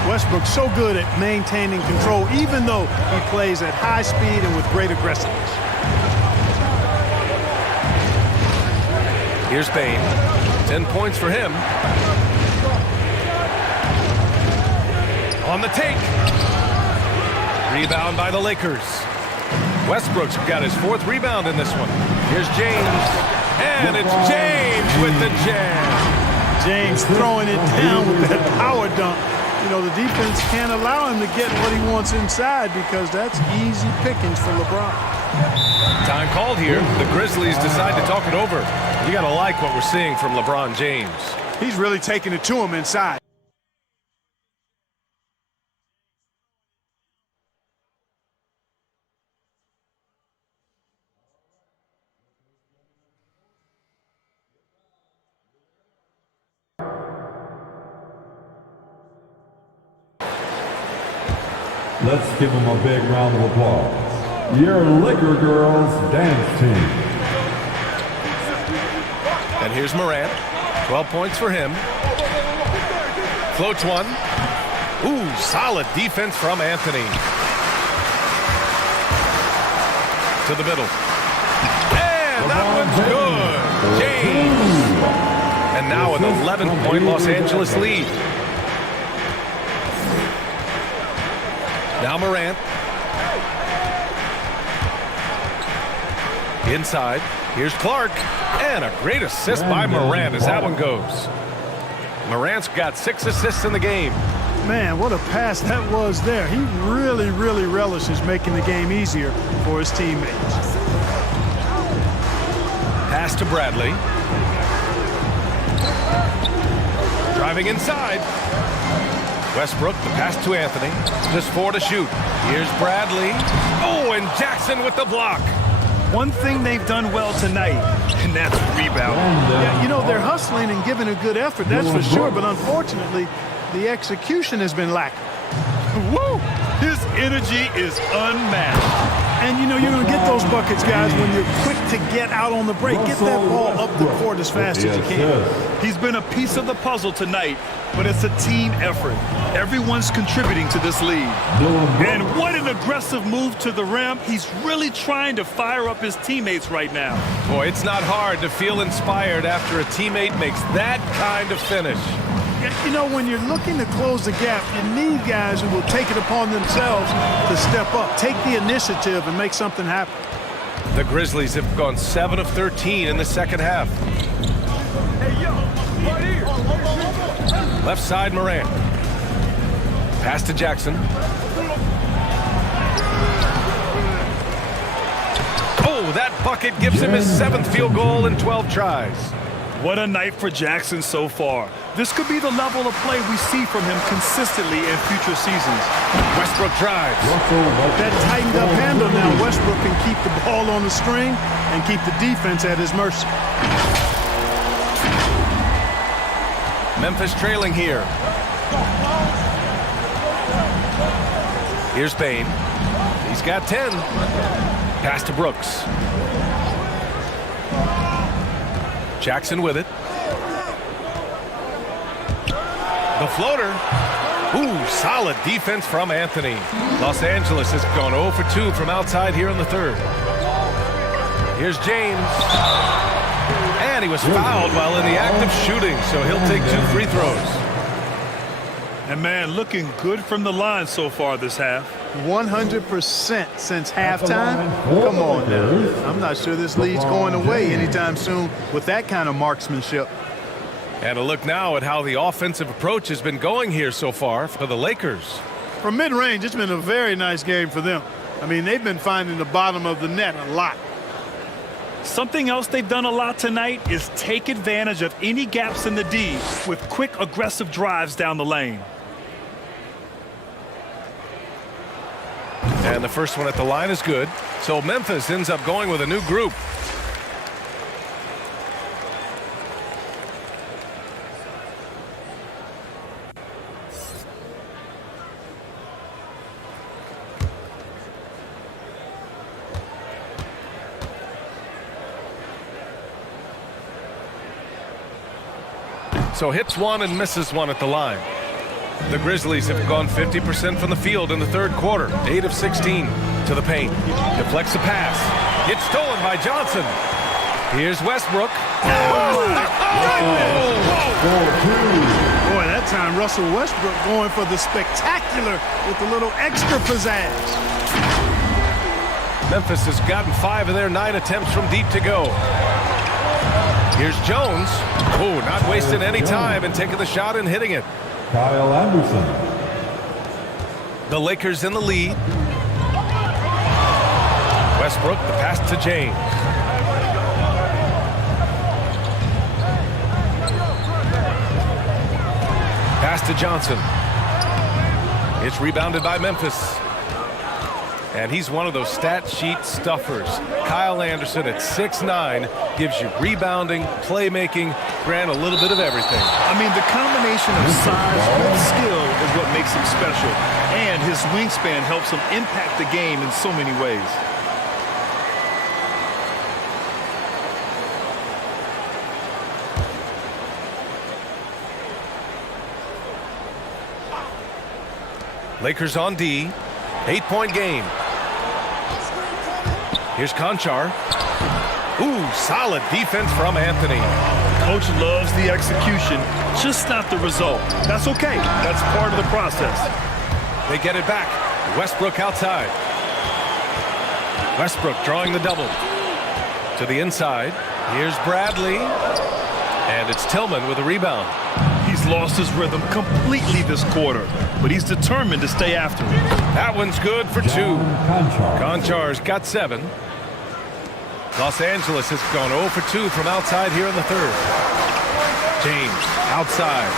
Westbrook's so good at maintaining control, even though he plays at high speed and with great aggressiveness. Here's Bane. 10 points for him. On the take. Rebound by the Lakers. Westbrook's got his 4th rebound in this one. Here's James. And it's James with the jam. James throwing it down with that power dunk. You know, the defense can't allow him to get what he wants inside because that's easy pickings for LeBron. Time called here. The Grizzlies decide to talk it over. You got to like what we're seeing from LeBron James. He's really taking it to him inside. Let's give them a big round of applause. Your Liquor Girls dance team. And here's Morant. 12 points for him. Floats one. Ooh, solid defense from Anthony. To the middle. And that one's good. James. And now an 11-point Los Angeles lead. Now Morant. Inside. Here's Clark. And a great assist by Morant as that one goes. Morant's got 6 assists in the game. Man, what a pass that was there. He really, really relishes making the game easier for his teammates. Pass to Bradley. Driving inside. Westbrook, the pass to Anthony. Just 4 to shoot. Here's Bradley. Oh, and Jackson with the block. One thing they've done well tonight, and that's rebound. Yeah, you know, they're hustling and giving a good effort, that's for sure, but unfortunately, the execution has been lacking. Woo! His energy is unmatched. And, you know, you're going to get those buckets, guys, when you're quick to get out on the break. Get that ball up the court as fast as you can. He's been a piece of the puzzle tonight, but it's a team effort. Everyone's contributing to this lead. And what an aggressive move to the rim. He's really trying to fire up his teammates right now. Boy, it's not hard to feel inspired after a teammate makes that kind of finish. You know, when you're looking to close the gap, you need guys who will take it upon themselves to step up, take the initiative, and make something happen. The Grizzlies have gone 7 of 13 in the second half. Left side, Morant. Pass to Jackson. Oh, that bucket gives him his 7th field goal in 12 tries. What a night for Jackson so far. This could be the level of play we see from him consistently in future seasons. Westbrook drives. That tightened up handle now. Westbrook can keep the ball on the string and keep the defense at his mercy. Memphis trailing here. Here's Bane. He's got 10. Pass to Brooks. Jackson with it. The floater. Ooh, solid defense from Anthony. Los Angeles has gone 0 for 2 from outside here in the third. Here's James. And he was fouled while in the act of shooting, so he'll take 2 free throws. And, man, looking good from the line so far this half. 100% since halftime. Come on now. I'm not sure this lead's going away anytime soon with that kind of marksmanship. And a look now at how the offensive approach has been going here so far for the Lakers. From mid-range, it's been a very nice game for them. I mean, they've been finding the bottom of the net a lot. Something else they've done a lot tonight is take advantage of any gaps in the D with quick, aggressive drives down the lane. And the first one at the line is good. So Memphis ends up going with a new group. So hits one and misses one at the line. The Grizzlies have gone 50% from the field in the third quarter. 8 of 16 to the paint. Deflects a pass. It's stolen by Johnson. Here's Westbrook. Boy, that time Russell Westbrook going for the spectacular with a little extra pizzazz. Memphis has gotten 5 of their 9 attempts from deep to go. Here's Jones. Oh, not wasting any time and taking the shot and hitting it. Kyle Anderson. The Lakers in the lead. Westbrook, the pass to James. Pass to Johnson. It's rebounded by Memphis. And he's one of those stat sheet stuffers. Kyle Anderson at 6'9" gives you rebounding, playmaking, Grant, a little bit of everything. I mean, the combination of size with skill is what makes him special. And his wingspan helps him impact the game in so many ways. Lakers on D. 8-point game. Here's Conchar. Ooh, solid defense from Anthony. Coach loves the execution, just not the result. That's okay. That's part of the process. They get it back. Westbrook outside. Westbrook drawing the double. To the inside. Here's Bradley. And it's Tillman with a rebound. He's lost his rhythm completely this quarter, but he's determined to stay after it. That one's good for 2. Conchar's got 7. Los Angeles has gone 0 for 2 from outside here in the third. James outside.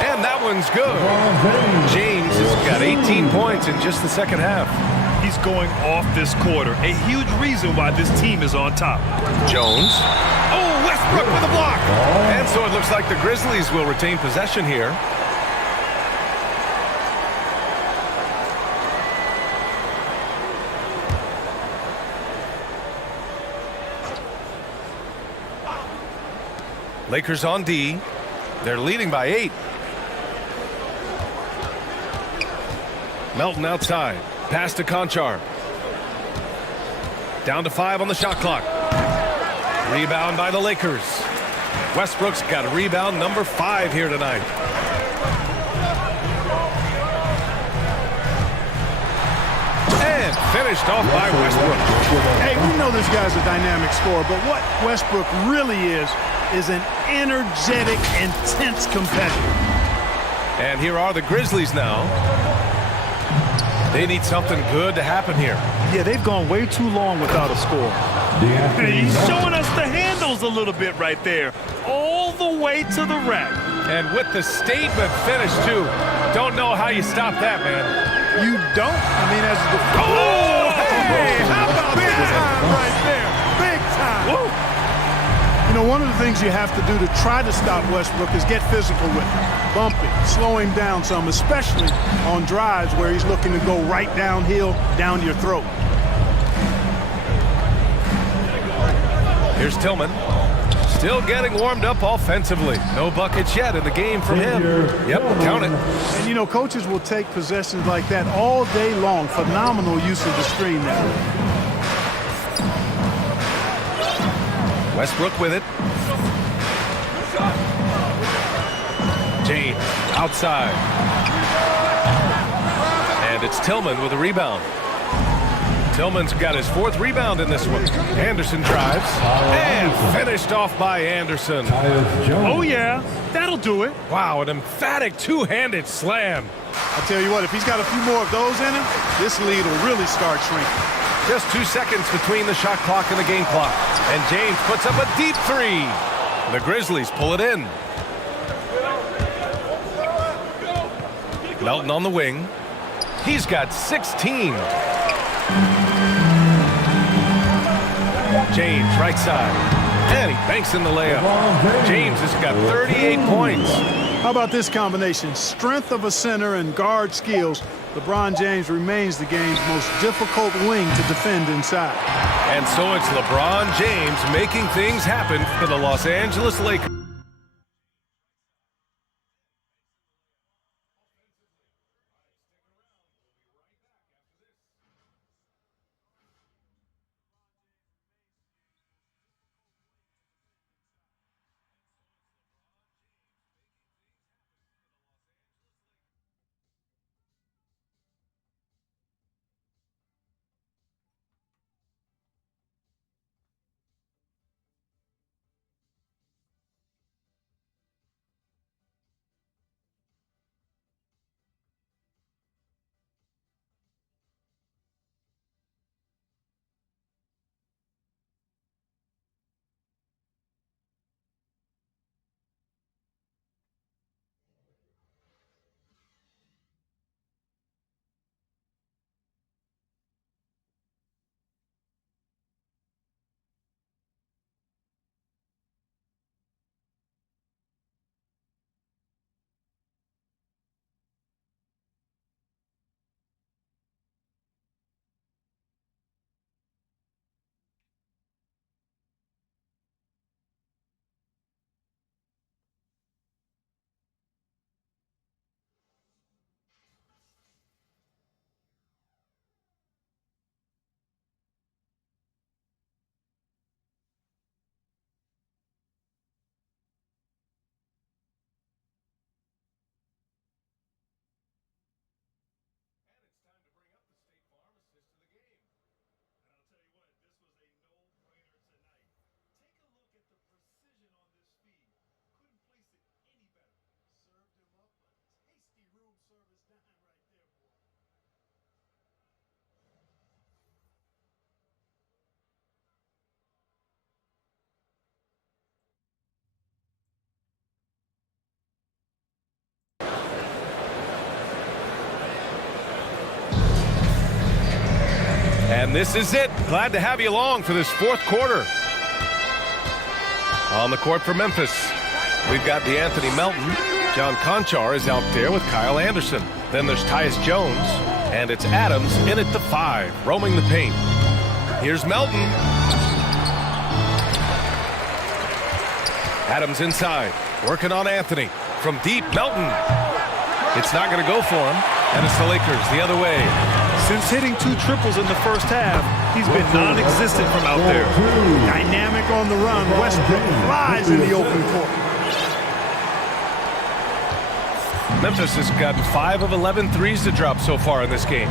And that one's good. James has got 18 points in just the second half. He's going off this quarter. A huge reason why this team is on top. Jones. Oh, Westbrook with a block. And so it looks like the Grizzlies will retain possession here. Lakers on D. They're leading by 8. Melton outside. Pass to Conchar. Down to 5 on the shot clock. Rebound by the Lakers. Westbrook's got a rebound number 5 here tonight. And finished off by Westbrook. Hey, we know this guy's a dynamic scorer, but what Westbrook really is an energetic, intense competitor. And here are the Grizzlies now. They need something good to happen here. Yeah, they've gone way too long without a score. He's showing us the handles a little bit right there. All the way to the rack. And with the statement finish, too. Don't know how you stop that, man. You don't? I mean, as a hey, how about big time right there? Big time. Woo. You know, one of the things you have to do to try to stop Westbrook is get physical with him. Bump him, slow him down some, especially on drives where he's looking to go right downhill, down your throat. Here's Tillman. Still getting warmed up offensively. No buckets yet in the game from him. Yep, count it. And, you know, coaches will take possessions like that all day long. Phenomenal use of the screen there. Westbrook with it. James outside. And it's Tillman with a rebound. Tillman's got his 4th rebound in this one. Anderson drives and finished off by Anderson. Oh, yeah, that'll do it. Wow, an emphatic two-handed slam. I tell you what, if he's got a few more of those in him, this lead will really start shrinking. Just 2 seconds between the shot clock and the game clock. And James puts up a deep 3. The Grizzlies pull it in. Melton on the wing. He's got 16. James right side. And he banks in the layup. James has got 38 points. How about this combination? Strength of a center and guard skills. LeBron James remains the game's most difficult wing to defend inside. And so it's LeBron James making things happen for the Los Angeles Lakers. And this is it. Glad to have you along for this 4th quarter. On the court for Memphis, we've got DeAnthony Melton. John Conchar is out there with Kyle Anderson. Then there's Tyus Jones, and it's Adams in at the 5, roaming the paint. Here's Melton. Adams inside, working on Anthony. From deep, Melton. It's not going to go for him, and it's the Lakers the other way. Since hitting 2 triples in the first half, he's been non-existent from out there. Dynamic on the run. Westbrook flies in the open court. Memphis has gotten 5 of 11 threes to drop so far in this game.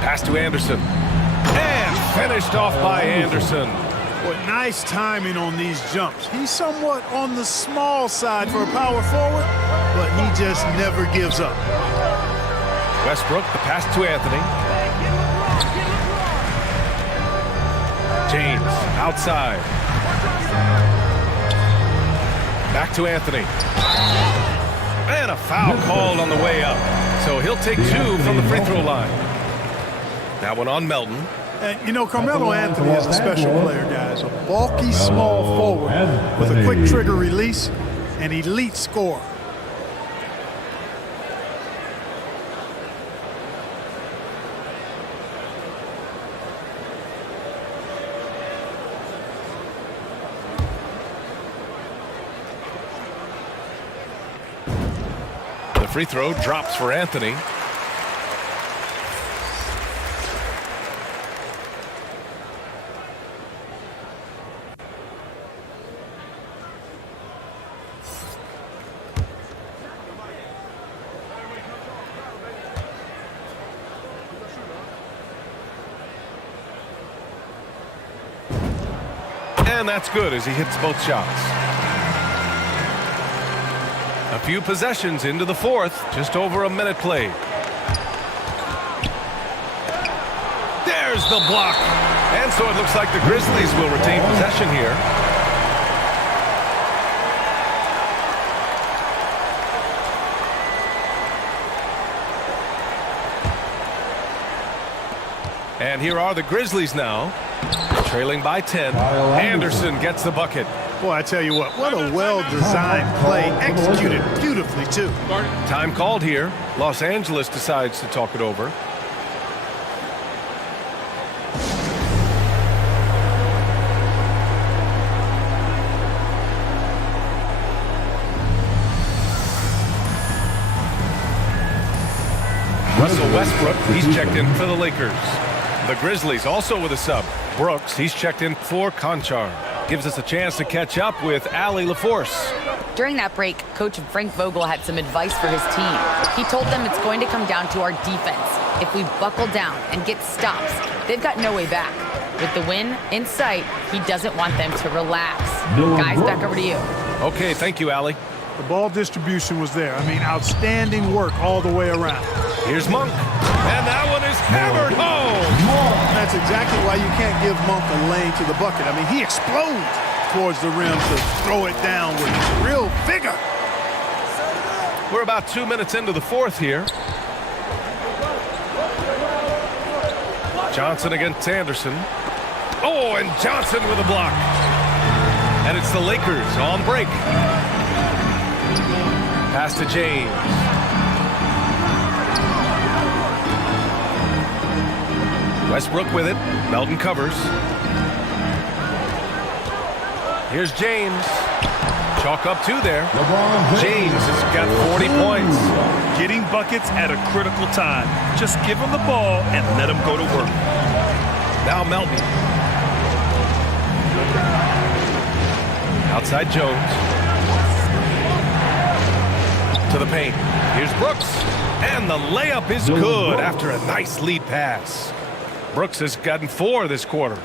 Pass to Anderson. And finished off by Anderson. Boy, nice timing on these jumps. He's somewhat on the small side for a power forward, but he just never gives up. Westbrook, the pass to Anthony. James, outside. Back to Anthony. And a foul called on the way up. So he'll take 2 from the free throw line. That one on Melton. And, you know, Carmelo Anthony is a special player, guys. A bulky, small forward with a quick trigger release, an elite scorer. The free throw drops for Anthony. And that's good as he hits both shots. A few possessions into the fourth, just over a minute played. There's the block. And so it looks like the Grizzlies will retain possession here. And here are the Grizzlies now, trailing by 10. Anderson gets the bucket. Boy, I tell you what a well-designed play, executed beautifully, too. Time called here. Los Angeles decides to talk it over. Russell Westbrook, he's checked in for the Lakers. The Grizzlies also with a sub. Brooks, he's checked in for Conchar. Gives us a chance to catch up with Allie LaForce. During that break, Coach Frank Vogel had some advice for his team. He told them it's going to come down to our defense. If we buckle down and get stops, they've got no way back. With the win in sight, he doesn't want them to relax. Guys, back over to you. Okay, thank you, Allie. The ball distribution was there. I mean, outstanding work all the way around. Here's Monk, and that one is hammered home. That's exactly why you can't give Monk a lane to the bucket. I mean, he explodes towards the rim to throw it down with real vigor. We're about 2 minutes into the fourth here. Johnson against Anderson. Oh, and Johnson with a block. And it's the Lakers on break. Pass to James. Westbrook with it. Melton covers. Here's James. Chalk up two there. James has got 40 points. Getting buckets at a critical time. Just give him the ball and let him go to work. Now Melton. Outside Jones. To the paint. Here's Brooks. And the layup is good after a nice lead pass. Brooks has gotten 4 this quarter.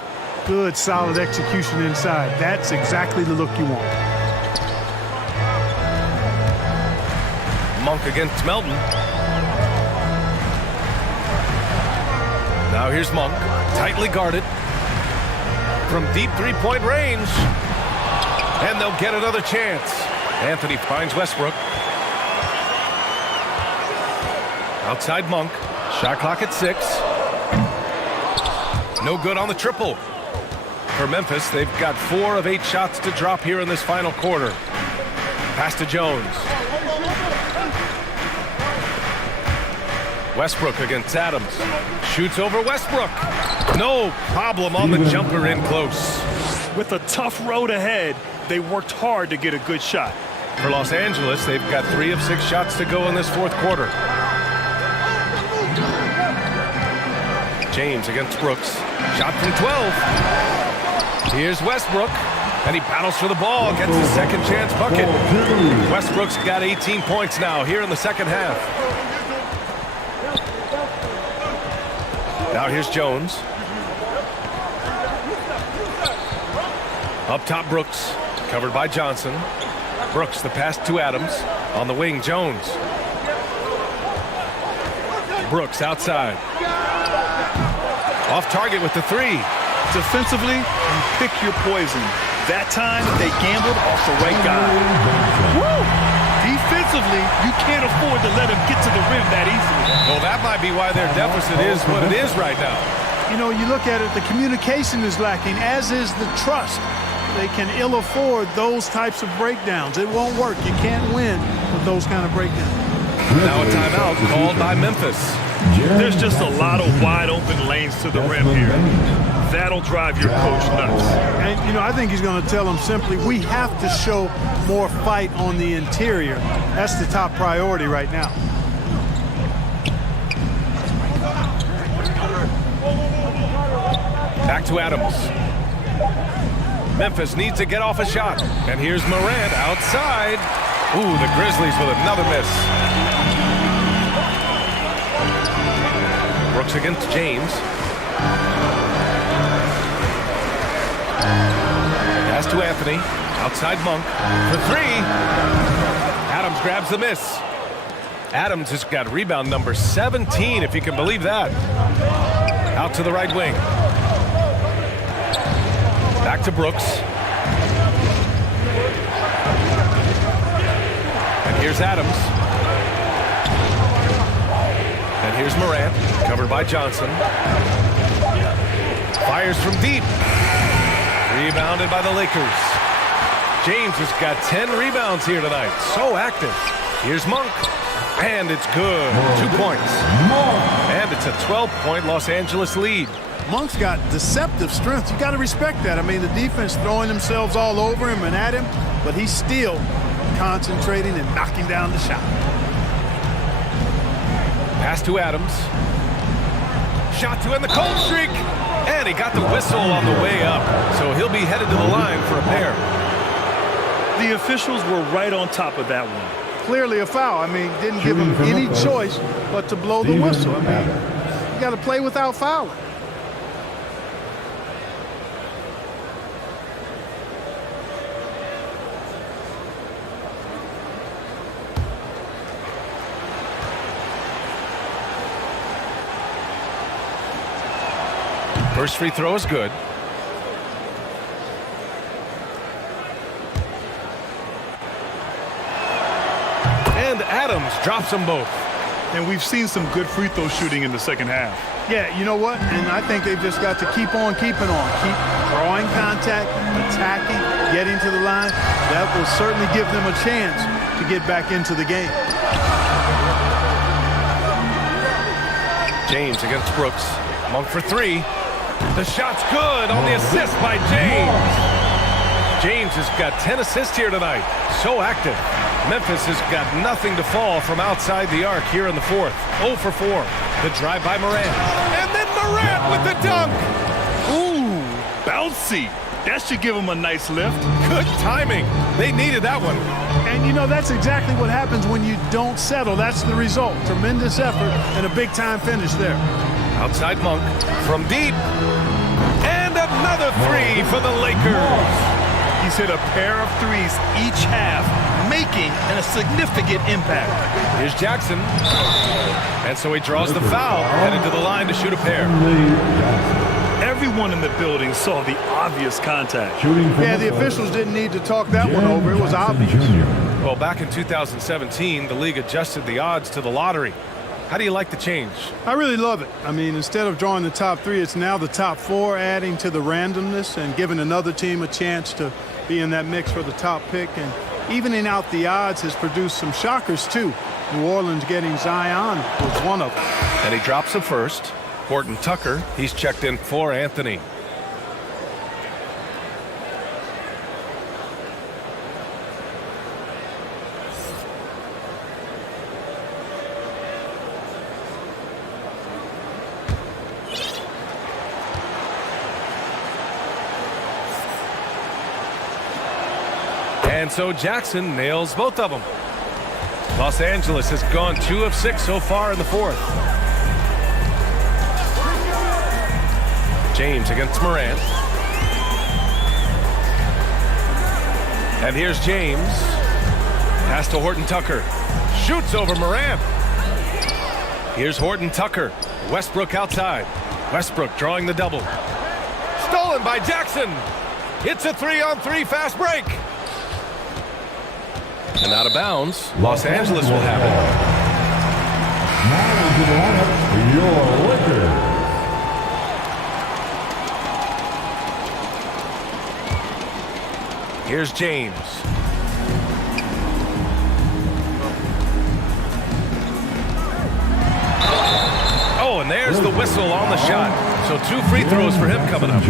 Good, solid execution inside. That's exactly the look you want. Monk against Melton. Now here's Monk. Tightly guarded. From deep three-point range. And they'll get another chance. Anthony finds Westbrook. Outside Monk. Shot clock at 6. No good on the triple. For Memphis, they've got 4 of 8 shots to drop here in this final quarter. Pass to Jones. Westbrook against Adams. Shoots over Westbrook. No problem on the jumper in close. With a tough road ahead, they worked hard to get a good shot. For Los Angeles, they've got 3 of 6 shots to go in this fourth quarter. James against Brooks. Shot from 12. Here's Westbrook. And he battles for the ball. Gets his second chance bucket. Westbrook's got 18 points now here in the second half. Now here's Jones. Up top, Brooks. Covered by Johnson. Brooks, the pass to Adams. On the wing, Jones. Brooks outside. Off target with the 3. Defensively, you pick your poison. That time, they gambled off the right guy. Woo! Defensively, you can't afford to let him get to the rim that easily. Well, that might be why their deficit is what it is right now. You know, you look at it, the communication is lacking, as is the trust. They can ill afford those types of breakdowns. It won't work. You can't win with those kind of breakdowns. Now a timeout called by Memphis. There's just a lot of wide open lanes to the rim here. That'll drive your coach nuts. And, you know, I think he's going to tell them simply, we have to show more fight on the interior. That's the top priority right now. Back to Adams. Memphis needs to get off a shot. And here's Morant outside. Ooh, the Grizzlies with another miss. Brooks against James. to Anthony. Outside Monk for three. Adams grabs the miss. Adams has got rebound number 17, if you can believe that. Out to the right wing. Back to Brooks. And here's Adams. And here's Morant, covered by Johnson. Fires from deep. Rebounded by the Lakers. James has got 10 rebounds here tonight. So active. Here's Monk. And it's good. 2 points. And it's a 12-point Los Angeles lead. Monk's got deceptive strength. You got to respect that. I mean, the defense throwing themselves all over him and at him, but he's still concentrating and knocking down the shot. Pass to Adams. Shot to end the cold streak. And he got the whistle on the way up. So he'll be headed to the line for a pair. The officials were right on top of that one. Clearly a foul. I mean, didn't give him any choice but to blow the whistle. I mean, you got to play without fouling. First free throw is good. And Adams drops them both. And we've seen some good free throw shooting in the second half. Yeah, you know what? And I think they've just got to keep on keeping on. Keep drawing contact, attacking, getting to the line. That will certainly give them a chance to get back into the game. James against Brooks. Monk for three. The shot's good on the assist by James. James has got 10 assists here tonight. So active. Memphis has got nothing to fall from outside the arc here in the fourth. 0 for 4. The drive by Morant. And then Morant with the dunk. Ooh, bouncy. That should give him a nice lift. Good timing. They needed that one. And, you know, that's exactly what happens when you don't settle. That's the result. Tremendous effort and a big-time finish there. Outside Monk from deep. And another three for the Lakers. He's hit a pair of threes each half, making a significant impact. Here's Jackson. And so he draws the foul, headed to the line to shoot a pair. Everyone in the building saw the obvious contact. Yeah, the officials didn't need to talk that one over. It was obvious. Well, back in 2017, the league adjusted the odds to the lottery. How do you like the change? I really love it. I mean, instead of drawing the top three, it's now the top four, adding to the randomness and giving another team a chance to be in that mix for the top pick. And evening out the odds has produced some shockers, too. New Orleans getting Zion was one of them. And he drops the first. Horton Tucker, he's checked in for Anthony. And so Jackson nails both of them. Los Angeles has gone 2 of 6 so far in the fourth. James against Morant. And here's James. Pass to Horton Tucker. Shoots over Morant. Here's Horton Tucker. Westbrook outside. Westbrook drawing the double. Stolen by Jackson. It's a 3-on-3 fast break. And out of bounds, Los Angeles will have it. Now into the lineup, your Lakers. Here's James. Oh, and there's the whistle on the shot. So 2 free throws for him coming up.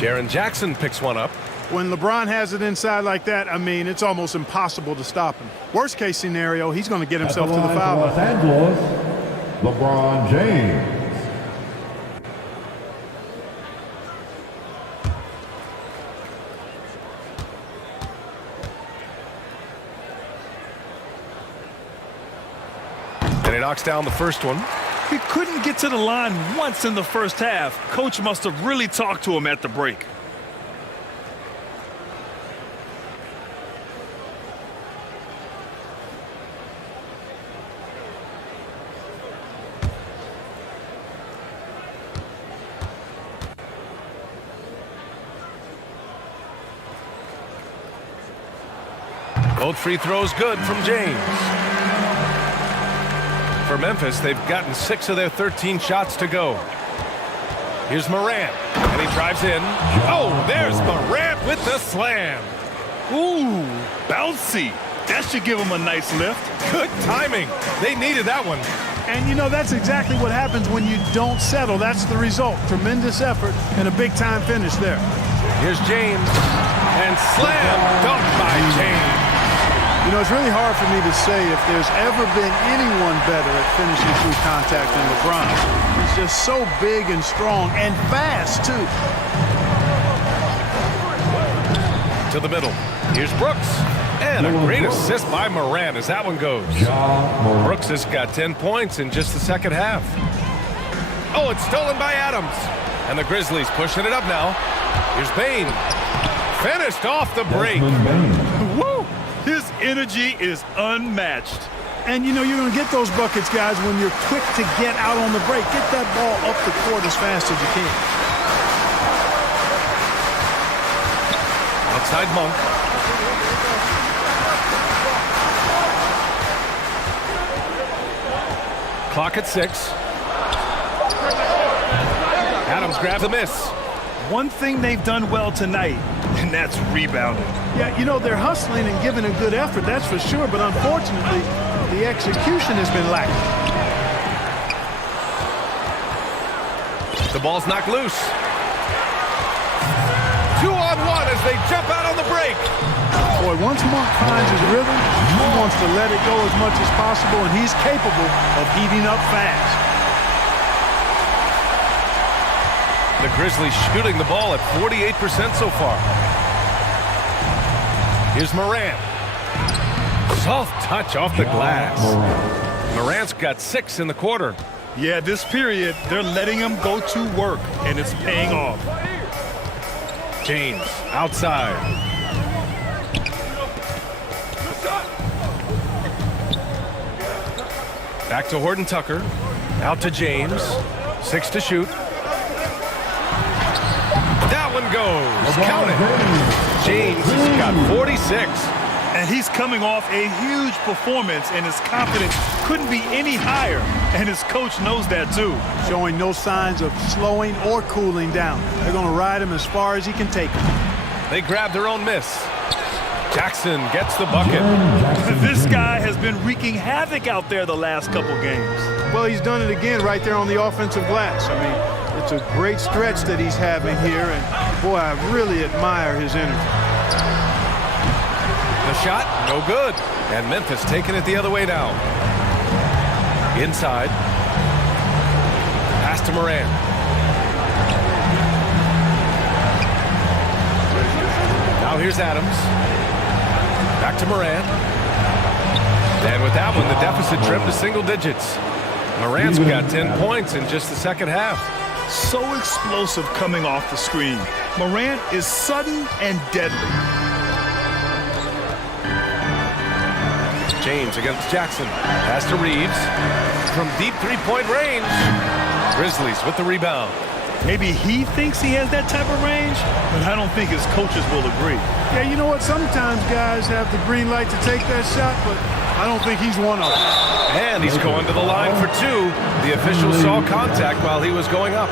Jaren Jackson picks one up. When LeBron has it inside like that, I mean, it's almost impossible to stop him. Worst case scenario, he's going to get himself to the foul line. Los Angeles, LeBron James. And he knocks down the first one. He couldn't get to the line once in the first half. Coach must have really talked to him at the break. Both free throws good from James. For Memphis, they've gotten 6 of their 13 shots to go. Here's Morant, and he drives in. Oh, there's Morant with the slam. Ooh, bouncy. That should give him a nice lift. Good timing. They needed that one. And, you know, that's exactly what happens when you don't settle. That's the result. Tremendous effort and a big-time finish there. Here's James, and slam dunk by James. You know, it's really hard for me to say if there's ever been anyone better at finishing through contact than LeBron. He's just so big and strong and fast, too. To the middle. Here's Brooks. And a great assist by Morant as that one goes. Brooks has got 10 points in just the second half. Oh, it's stolen by Adams. And the Grizzlies pushing it up now. Here's Bane. Finished off the break. Woo! His energy is unmatched. And, you know, you're going to get those buckets, guys, when you're quick to get out on the break. Get that ball up the court as fast as you can. Outside Monk. Clock at 6. Adams grabs a miss. One thing they've done well tonight, and that's rebounding. Yeah, you know, they're hustling and giving a good effort, that's for sure, but unfortunately, the execution has been lacking. The ball's knocked loose. 2-on-1 as they jump out on the break. Boy, once Monk finds his rhythm, he wants to let it go as much as possible, and he's capable of heating up fast. The Grizzlies shooting the ball at 48% so far. Here's Morant. Soft touch off the glass. Morant's got 6 in the quarter. Yeah, this period, they're letting him go to work, and it's paying off. James outside. Back to Horton Tucker. Out to James. 6 to shoot. That one goes. Count it. James has got 46. And he's coming off a huge performance, and his confidence couldn't be any higher. And his coach knows that, too. Showing no signs of slowing or cooling down. They're going to ride him as far as he can take him. They grab their own miss. Jackson gets the bucket. This guy has been wreaking havoc out there the last couple games. Well, he's done it again right there on the offensive glass. I mean, it's a great stretch that he's having here, and boy, I really admire his energy. The shot, no good. And Memphis taking it the other way now. Inside. Pass to Morant. Now here's Adams. Back to Morant. And with that one, the deficit trimmed to single digits. Morant's got 10 points in just the second half. So explosive coming off the screen. Morant is sudden and deadly. James against Jackson. Pass to Reeves. From deep three-point range. Grizzlies with the rebound. Maybe he thinks he has that type of range, but I don't think his coaches will agree. Yeah, you know what? Sometimes guys have the green light to take that shot, but I don't think he's one of them. And he's going to the line for 2. The official saw contact while he was going up.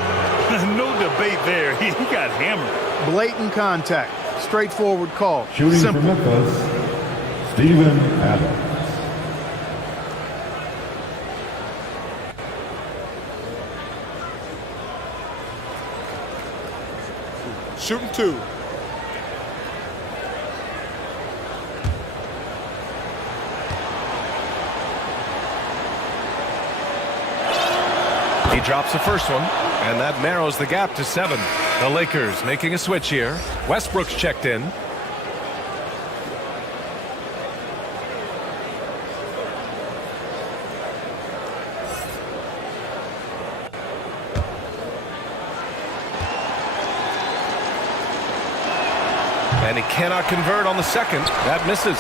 No debate there. He got hammered. Blatant contact. Straightforward call. Shooting Simple. for Memphis, Steven Adams. Shooting 2. He drops the first one, and that narrows the gap to 7. The Lakers making a switch here. Westbrook's checked in. And he cannot convert on the second. That misses.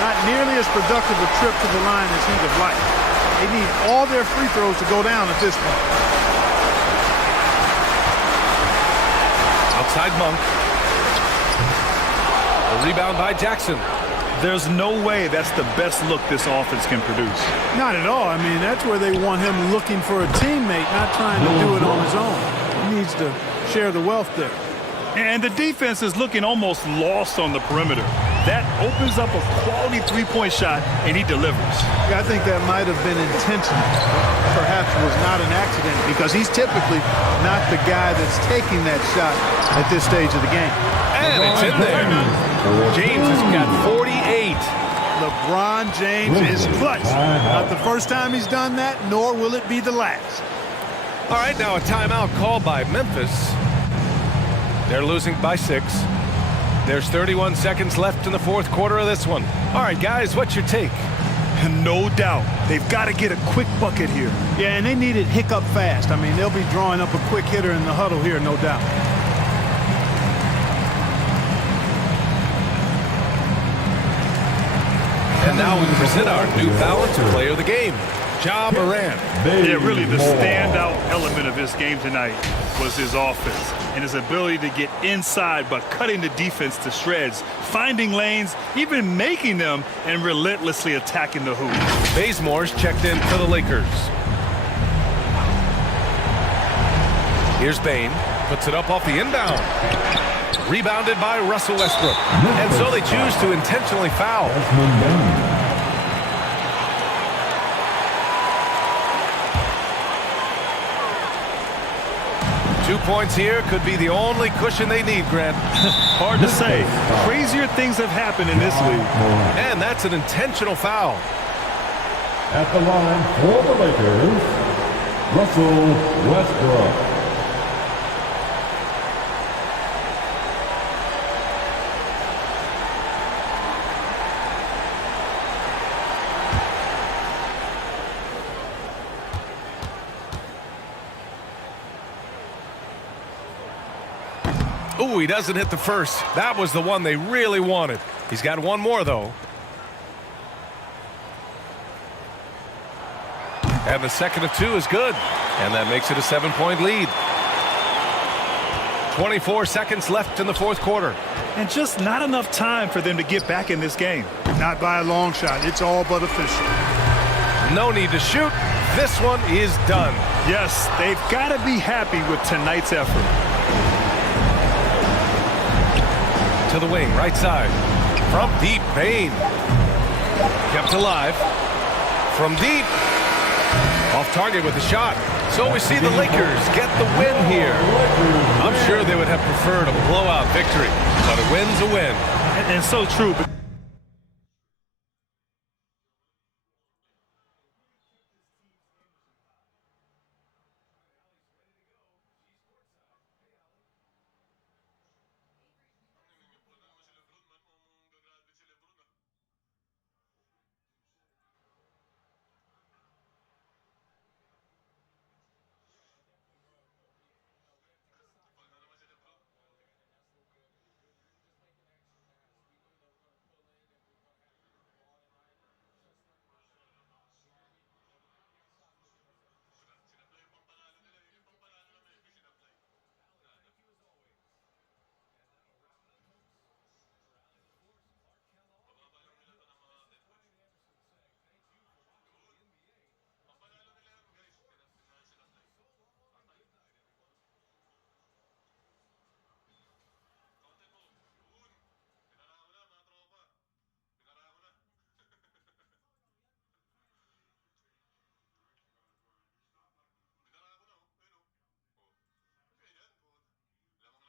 Not nearly as productive a trip to the line as he'd have liked. They need all their free throws to go down at this point. Outside Monk. A rebound by Jackson. There's no way that's the best look this offense can produce. Not at all. I mean, that's where they want him looking for a teammate, not trying to do it on his own. He needs to share the wealth there. And the defense is looking almost lost on the perimeter. That opens up a quality three-point shot, and he delivers. Yeah, I think that might have been intentional. Perhaps was not an accident because he's typically not the guy that's taking that shot at this stage of the game. And it's in there. James has got 48. LeBron James is clutch. Not the first time he's done that, nor will it be the last. All right, now a timeout called by Memphis. They're losing by 6. There's 31 seconds left in the fourth quarter of this one. All right, guys, what's your take? No doubt. They've got to get a quick bucket here. Yeah, and they need it hiccup fast. I mean, they'll be drawing up a quick hitter in the huddle here, no doubt. And now we present our New Balance player of the game, Ja Morant. Yeah, really the standout element of this game tonight was his offense and his ability to get inside but cutting the defense to shreds, finding lanes, even making them, and relentlessly attacking the hoop. Bazemore's checked in for the Lakers. Here's Bane, puts it up off the inbound. Rebounded by Russell Westbrook. And so they choose to intentionally foul. 2 points here could be the only cushion they need, Grant. Hard to say. Crazier things have happened in this league. And that's an intentional foul. At the line for the Lakers, Russell Westbrook. Ooh, he doesn't hit the first. That was the one they really wanted. He's got one more, though. And the second of 2 is good. And that makes it a 7-point lead. 24 seconds left in the fourth quarter. And just not enough time for them to get back in this game. Not by a long shot. It's all but official. No need to shoot. This one is done. Yes, they've got to be happy with tonight's effort. To the wing, right side. From deep, Bane. Kept alive. From deep. Off target with the shot. So we see the Lakers get the win here. I'm sure they would have preferred a blowout victory, but a win's a win. And so true.